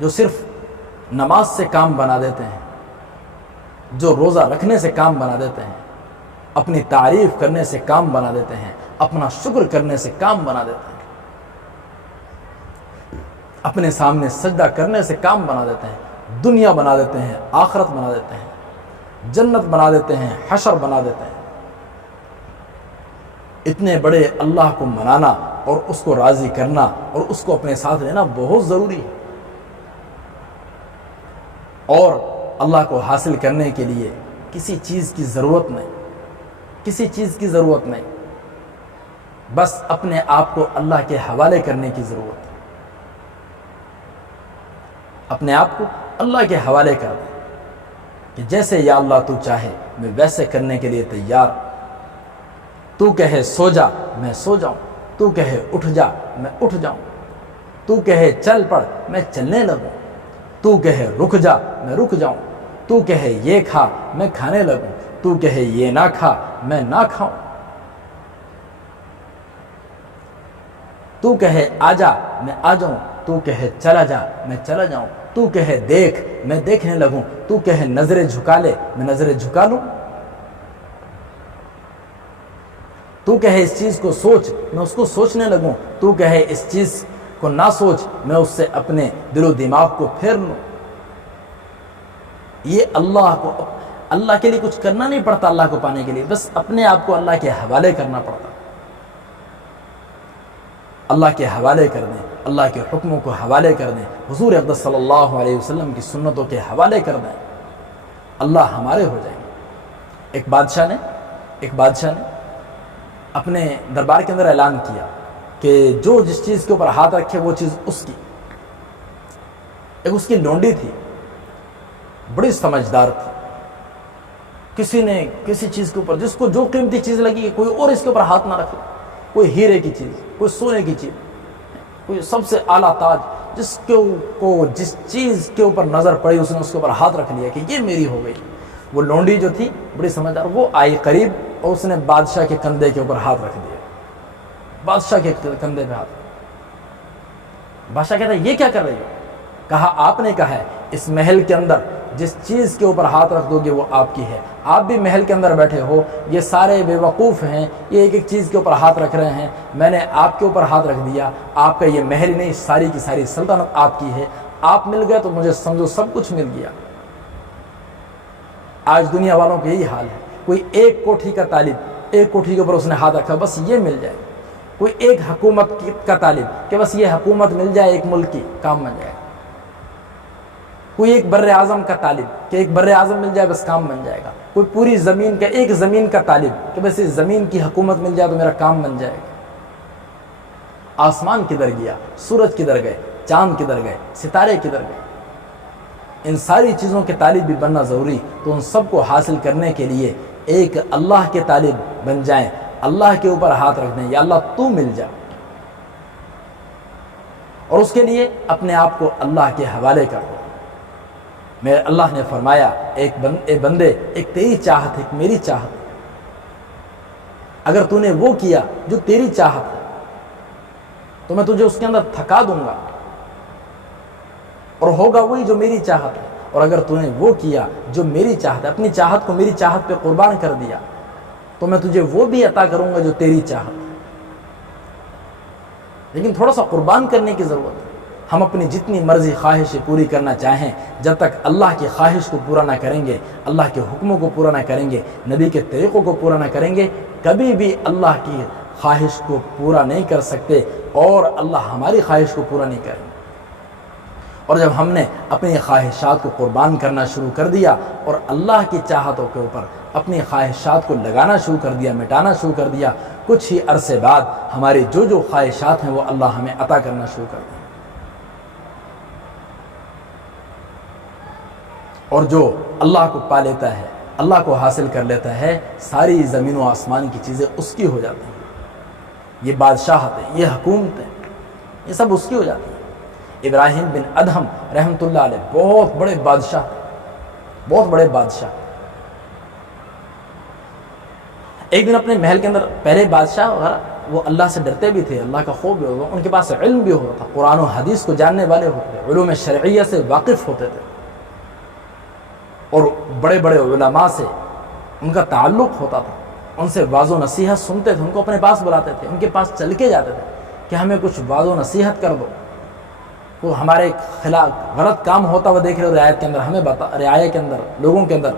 جو صرف نماز سے کام بنا دیتے ہیں، جو روزہ رکھنے سے کام بنا دیتے ہیں، اپنی تعریف کرنے سے کام بنا دیتے ہیں، اپنا شکر کرنے سے کام بنا دیتے ہیں، اپنے سامنے سجدہ کرنے سے کام بنا دیتے ہیں، دنیا بنا دیتے ہیں، آخرت بنا دیتے ہیں، جنت بنا دیتے ہیں، حشر بنا دیتے ہیں۔ اتنے بڑے اللہ کو منانا اور اس کو راضی کرنا اور اس کو اپنے ساتھ لینا بہت ضروری ہے۔ اور اللہ کو حاصل کرنے کے لیے کسی چیز کی ضرورت نہیں، کسی چیز کی ضرورت نہیں، بس اپنے آپ کو اللہ کے حوالے کرنے کی ضرورت ہے۔ اپنے آپ کو اللہ کے حوالے کر دیں کہ جیسے یا اللہ تو چاہے میں ویسے کرنے کے لیے تیار۔ تو کہے سو جا میں سو جاؤں، تو کہے اٹھ جا میں اٹھ جاؤں، تو کہے چل پڑ میں چلنے لگوں، تو کہے رک جا میں رک جاؤں، تو کہے یہ کھا میں کھانے لگوں، تو کہے یہ نہ کھا میں نہ کھاؤں، تو کہے آ جا میں آ جاؤں، تو کہے چلا جا میں چلا جاؤں، تو کہے دیکھ میں دیکھنے لگوں، تو کہے نظریں جھکا لے میں نظریں جھکا لوں، تو کہے اس چیز کو سوچ میں اس کو سوچنے لگوں، تو کہے اس چیز کو نہ سوچ میں اس سے اپنے دل و دماغ کو پھیر لوں۔ یہ اللہ کے لیے کچھ کرنا نہیں پڑتا، اللہ کو پانے کے لیے بس اپنے آپ کو اللہ کے حوالے کرنا پڑتا، اللہ کے حوالے کر دیں، اللہ کے حکموں کو حوالے کر دیں، حضور اقدس صلی اللہ علیہ وسلم کی سنتوں کے حوالے کر دیں، اللہ ہمارے ہو جائیں گے۔ ایک بادشاہ نے اپنے دربار کے اندر اعلان کیا کہ جو جس چیز کے اوپر ہاتھ رکھے وہ چیز اس کی۔ ایک اس کی لونڈی تھی، بڑی سمجھدار تھی، کسی نے کسی چیز کے اوپر جس کو جو قیمتی چیز لگی کوئی اور اس کے اوپر ہاتھ نہ رکھے، کوئی ہیرے کی چیز، کوئی سونے کی چیز، کوئی سب سے اعلیٰ تاج، جس چیز کے اوپر نظر پڑی اس نے اس کے اوپر ہاتھ رکھ لیا کہ یہ میری ہو گئی۔ وہ لونڈی جو تھی بڑی سمجھدار، وہ آئی قریب اور اس نے بادشاہ کے کندھے کے اوپر ہاتھ رکھ دیا، بادشاہ کے کندھے پہ ہاتھ۔ بادشاہ کہتا ہے یہ کیا کر رہی ہو؟ کہا آپ نے کہا ہے اس محل کے اندر جس چیز کے اوپر ہاتھ رکھ دو گے وہ آپ کی ہے۔ آپ بھی محل کے اندر بیٹھے ہو، یہ سارے بے وقوف ہیں، یہ ایک ایک چیز کے اوپر ہاتھ رکھ رہے ہیں، میں نے آپ کے اوپر ہاتھ رکھ دیا، آپ کا یہ محل نہیں ساری کی ساری سلطنت آپ کی ہے، آپ مل گئے تو مجھے سمجھو سب کچھ مل گیا۔ آج دنیا والوں کا یہی حال ہے، کوئی ایک کوٹھی کا طالب، ایک کوٹھی کے اوپر اس نے ہاتھ رکھا بس یہ مل جائے، کوئی ایک حکومت کا طالب کہ بس یہ حکومت مل جائے، ایک ملک کی کام بن جائے، کوئی ایک بر اعظم کا طالب کہ ایک بر اعظم مل جائے بس کام بن جائے گا، کوئی پوری زمین کا ایک زمین کا طالب کہ بس اس زمین کی حکومت مل جائے تو میرا کام بن جائے گا۔ آسمان کدھر گیا، سورج کدھر گئے، چاند کدھر گئے، ستارے کدھر گئے؟ ان ساری چیزوں کے طالب بھی بننا ضروری، تو ان سب کو حاصل کرنے کے لیے ایک اللہ کے طالب بن جائیں، اللہ کے اوپر ہاتھ رکھ دیں، یا اللہ تو مل جا، اور اس کے لیے اپنے آپ کو اللہ کے حوالے کر دو۔ میں اللہ نے فرمایا اے بندے، ایک تیری چاہت ہے، ایک میری چاہت ہے، اگر تو نے وہ کیا جو تیری چاہت ہے تو میں تجھے اس کے اندر تھکا دوں گا، اور ہوگا وہی جو میری چاہت ہے، اور اگر تو نے وہ کیا جو میری چاہت ہے، اپنی چاہت کو میری چاہت پہ قربان کر دیا، تو میں تجھے وہ بھی عطا کروں گا جو تیری چاہت ہے۔ لیکن تھوڑا سا قربان کرنے کی ضرورت ہے۔ ہم اپنی جتنی مرضی خواہشیں پوری کرنا چاہیں، جب تک اللہ کی خواہش کو پورا نہ کریں گے، اللہ کے حکموں کو پورا نہ کریں گے، نبی کے طریقوں کو پورا نہ کریں گے، کبھی بھی اللہ کی خواہش کو پورا نہیں کر سکتے، اور اللہ ہماری خواہش کو پورا نہیں کریں گے۔ اور جب ہم نے اپنی خواہشات کو قربان کرنا شروع کر دیا اور اللہ کی چاہتوں کے اوپر اپنی خواہشات کو لگانا شروع کر دیا، مٹانا شروع کر دیا، کچھ ہی عرصے بعد ہماری جو خواہشات ہیں وہ اللہ ہمیں عطا کرنا شروع کر دیا۔ اور جو اللہ کو پا لیتا ہے، اللہ کو حاصل کر لیتا ہے، ساری زمین و آسمان کی چیزیں اس کی ہو جاتی ہیں۔ یہ بادشاہتیں، یہ حکومتیں، یہ سب اس کی ہو جاتی ہیں۔ ابراہیم بن ادہم رحمۃ اللہ علیہ بہت بڑے بادشاہ تھے، بہت بڑے بادشاہ۔ ایک دن اپنے محل کے اندر، پہلے بادشاہ وغیرہ وہ اللہ سے ڈرتے بھی تھے، اللہ کا خوف بھی ہوتا، ان کے پاس علم بھی ہوتا تھا، قرآن و حدیث کو جاننے والے ہوتے تھے، علوم شرعیہ سے واقف ہوتے تھے، اور بڑے بڑے علماء سے ان کا تعلق ہوتا تھا، ان سے واعظ و نصیحت سنتے تھے، ان کو اپنے پاس بلاتے تھے، ان کے پاس چل کے جاتے تھے کہ ہمیں کچھ واعظ و نصیحت کر دو، وہ ہمارے خلاف غلط کام ہوتا ہوا دیکھ رہے ہو رعایت کے اندر، ہمیں رعایا کے اندر، لوگوں کے اندر،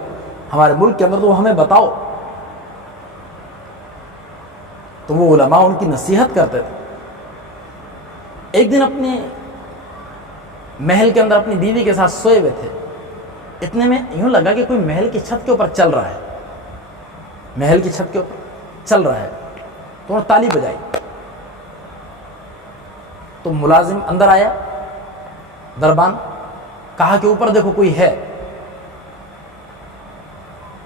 ہمارے ملک کے اندر، تو ہمیں بتاؤ۔ تو وہ علماء ان کی نصیحت کرتے تھے۔ ایک دن اپنے محل کے اندر اپنی بیوی کے ساتھ سوئے ہوئے تھے، اتنے میں یوں لگا کہ کوئی محل کی چھت کے اوپر چل رہا ہے، محل کی چھت کے اوپر چل رہا ہے، تو انہوں نے تالی بجائی، تو ملازم اندر آیا، دربان، کہا کہ اوپر دیکھو کوئی ہے،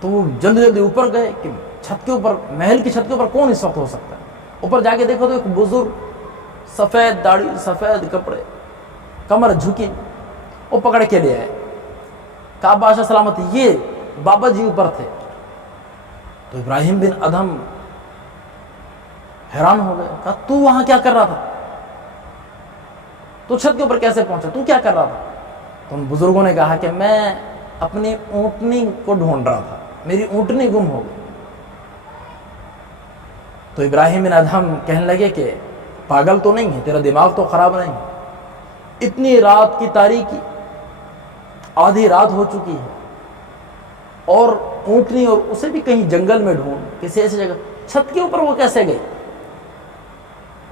تو وہ جلدی جلدی اوپر گئے کہ چھت کے اوپر، محل کی چھت کے اوپر کون اس وقت ہو سکتا ہے؟ اوپر جا کے دیکھو تو ایک بزرگ، سفید داڑھی، سفید کپڑے، کمر جھکی، وہ پکڑ کے لے آئے، کہا بادشاہ سلامت، یہ بابا جی اوپر تھے۔ تو ابراہیم بن ادہم حیران ہو گئے، کہا تو وہاں کیا کر رہا تھا؟ تو چھت کے اوپر کیسے پہنچا؟ تو کیا کر رہا تھا؟ تو ان بزرگوں نے کہا کہ میں اپنی اونٹنی کو ڈھونڈ رہا تھا، میری اونٹنی گم ہو گئی۔ تو ابراہیم بن ادہم کہنے لگے کہ پاگل تو نہیں ہے، تیرا دماغ تو خراب نہیں ہے، اتنی رات کی تاریکی، آدھی رات ہو چکی ہے، اور اونٹنی، اور اسے بھی کہیں جنگل میں ڈھونڈ، کسی ایسی جگہ، چھت کے اوپر وہ کیسے گئی؟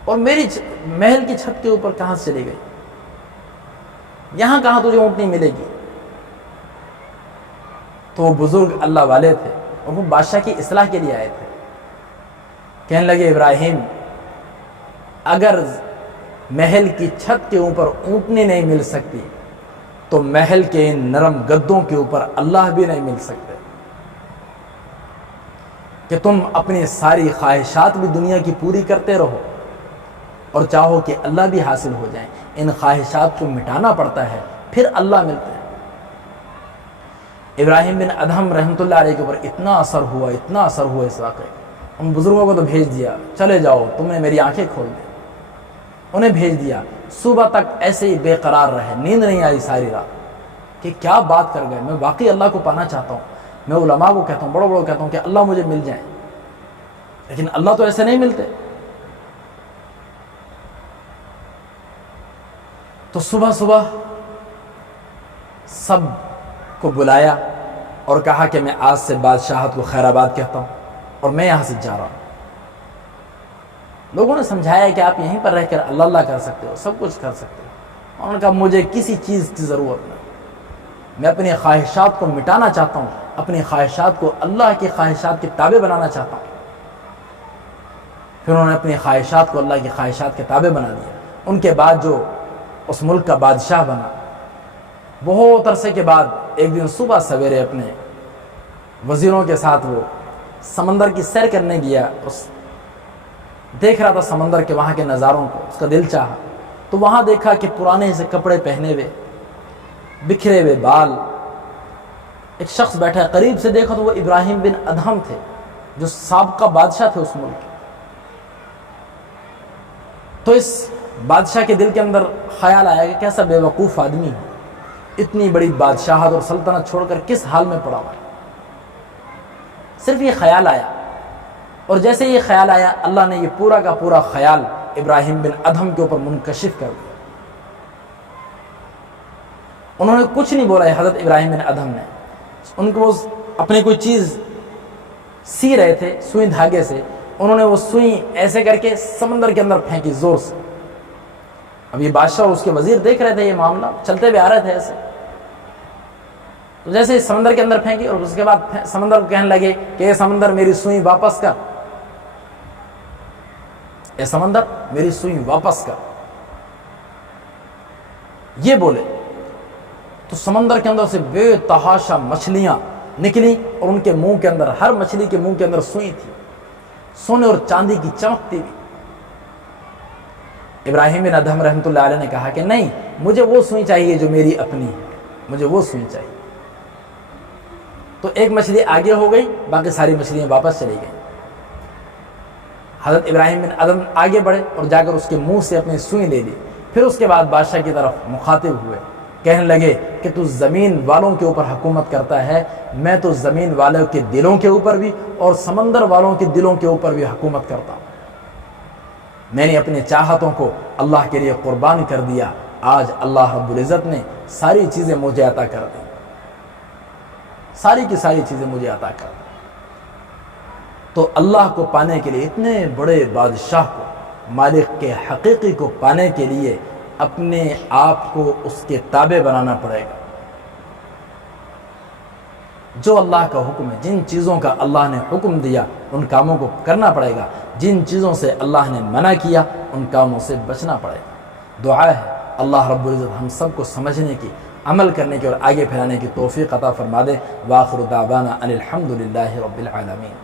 اور میری محل کی چھت کے اوپر کہاں سے چلی گئی؟ یہاں کہاں تجھے اونٹنی ملے گی؟ تو وہ بزرگ اللہ والے تھے، اور وہ بادشاہ کی اصلاح کے لیے آئے تھے۔ کہنے لگے ابراہیم، اگر محل کی چھت کے اوپر اونٹنی نہیں مل سکتی تو محل کے ان نرم گدوں کے اوپر اللہ بھی نہیں مل سکتے، کہ تم اپنی ساری خواہشات بھی دنیا کی پوری کرتے رہو اور چاہو کہ اللہ بھی حاصل ہو جائیں، ان خواہشات کو مٹانا پڑتا ہے، پھر اللہ ملتے ہیں۔ ابراہیم بن ادہم رحمۃ اللہ علیہ کے اوپر اتنا اثر ہوا، اتنا اثر ہوا اس واقعے، ان بزرگوں کو تو بھیج دیا، چلے جاؤ، تم نے میری آنکھیں کھول دی، انہیں بھیج دیا۔ صبح تک ایسے ہی بے قرار رہے، نیند نہیں آئی ساری رات کہ کیا بات کر گئے، میں واقعی اللہ کو پانا چاہتا ہوں، میں علماء کو کہتا ہوں، بڑوں بڑوں کہتا ہوں کہ اللہ مجھے مل جائیں، لیکن اللہ تو ایسے نہیں ملتے۔ تو صبح صبح سب کو بلایا اور کہا کہ میں آج سے بادشاہت کو خیر آباد کہتا ہوں اور میں یہاں سے جا رہا ہوں۔ لوگوں نے سمجھایا کہ آپ یہیں پر رہ کر اللہ اللہ کر سکتے ہو، سب کچھ کر سکتے ہو۔ انہوں نے کہا مجھے کسی چیز کی ضرورت نہیں، میں اپنی خواہشات کو مٹانا چاہتا ہوں، اپنی خواہشات کو اللہ کی خواہشات کے تابع بنانا چاہتا ہوں۔ پھر انہوں نے اپنی خواہشات کو اللہ کی خواہشات کے تابع بنا دیا۔ ان کے بعد جو اس ملک کا بادشاہ بنا، بہت عرصے کے بعد ایک دن صبح سویرے اپنے وزیروں کے ساتھ وہ سمندر کی سیر کرنے گیا، دیکھ رہا تھا سمندر کے وہاں کے نظاروں کو، اس کا دل چاہا، تو وہاں دیکھا کہ پرانے سے کپڑے پہنے ہوئے، بکھرے ہوئے بال، ایک شخص بیٹھا ہے، قریب سے دیکھا تو وہ ابراہیم بن ادہم تھے جو سابقہ بادشاہ تھے اس ملک کے۔ تو اس بادشاہ کے دل کے اندر خیال آیا کہ کیسا بے وقوف آدمی ہے، اتنی بڑی بادشاہت اور سلطنت چھوڑ کر کس حال میں پڑا ہوا ہے۔ صرف یہ خیال آیا، اور جیسے یہ خیال آیا اللہ نے یہ پورا کا پورا خیال ابراہیم بن ادہم کے اوپر منکشف کر دیا۔ انہوں نے کچھ نہیں بولا ہے حضرت ابراہیم بن ادہم نے، ان کو اپنی کوئی چیز سی رہے تھے سوئی دھاگے سے، انہوں نے وہ سوئی ایسے کر کے سمندر کے اندر پھینکی زور سے۔ اب یہ بادشاہ اور اس کے وزیر دیکھ رہے تھے یہ معاملہ، چلتے ہوئے آ رہے تھے ایسے، تو جیسے سمندر کے اندر پھینکی اور اس کے بعد سمندر کو کہنے لگے کہ اے سمندر میری سوئی واپس کر، اے سمندر میری سوئی واپس کر، یہ بولے تو سمندر کے اندر سے بے تحاشا مچھلیاں نکلی، اور ان کے منہ کے اندر، ہر مچھلی کے منہ کے اندر سوئی تھی، سونے اور چاندی کی چمکتی ہوئی۔ ابراہیم بن ادہم رحمۃ اللہ علیہ نے کہا کہ نہیں، مجھے وہ سوئی چاہیے جو میری اپنی ہے، مجھے وہ سوئی چاہیے۔ تو ایک مچھلی آگے ہو گئی، باقی ساری مچھلیاں واپس چلی گئیں۔ حضرت ابراہیم بن ادہم آگے بڑھے اور جا کر اس کے منہ سے اپنی سوئی لے لی، پھر اس کے بعد بادشاہ کی طرف مخاطب ہوئے، کہنے لگے کہ تو زمین والوں کے اوپر حکومت کرتا ہے، میں تو زمین والوں کے دلوں کے اوپر بھی اور سمندر والوں کے دلوں کے اوپر بھی حکومت کرتا ہوں۔ میں نے اپنے چاہتوں کو اللہ کے لیے قربان کر دیا، آج اللہ رب العزت نے ساری چیزیں مجھے عطا کر دی، ساری کی ساری چیزیں مجھے عطا کر دی۔ تو اللہ کو پانے کے لیے، اتنے بڑے بادشاہ کو، مالک کے حقیقی کو پانے کے لیے اپنے آپ کو اس کے تابع بنانا پڑے گا۔ جو اللہ کا حکم ہے، جن چیزوں کا اللہ نے حکم دیا ان کاموں کو کرنا پڑے گا، جن چیزوں سے اللہ نے منع کیا ان کاموں سے بچنا پڑے گا۔ دعا ہے اللہ رب العزت ہم سب کو سمجھنے کی، عمل کرنے کی اور آگے پھیلانے کی توفیق عطا فرما دے۔ وآخر دعوانا ان الحمد للہ رب العالمین۔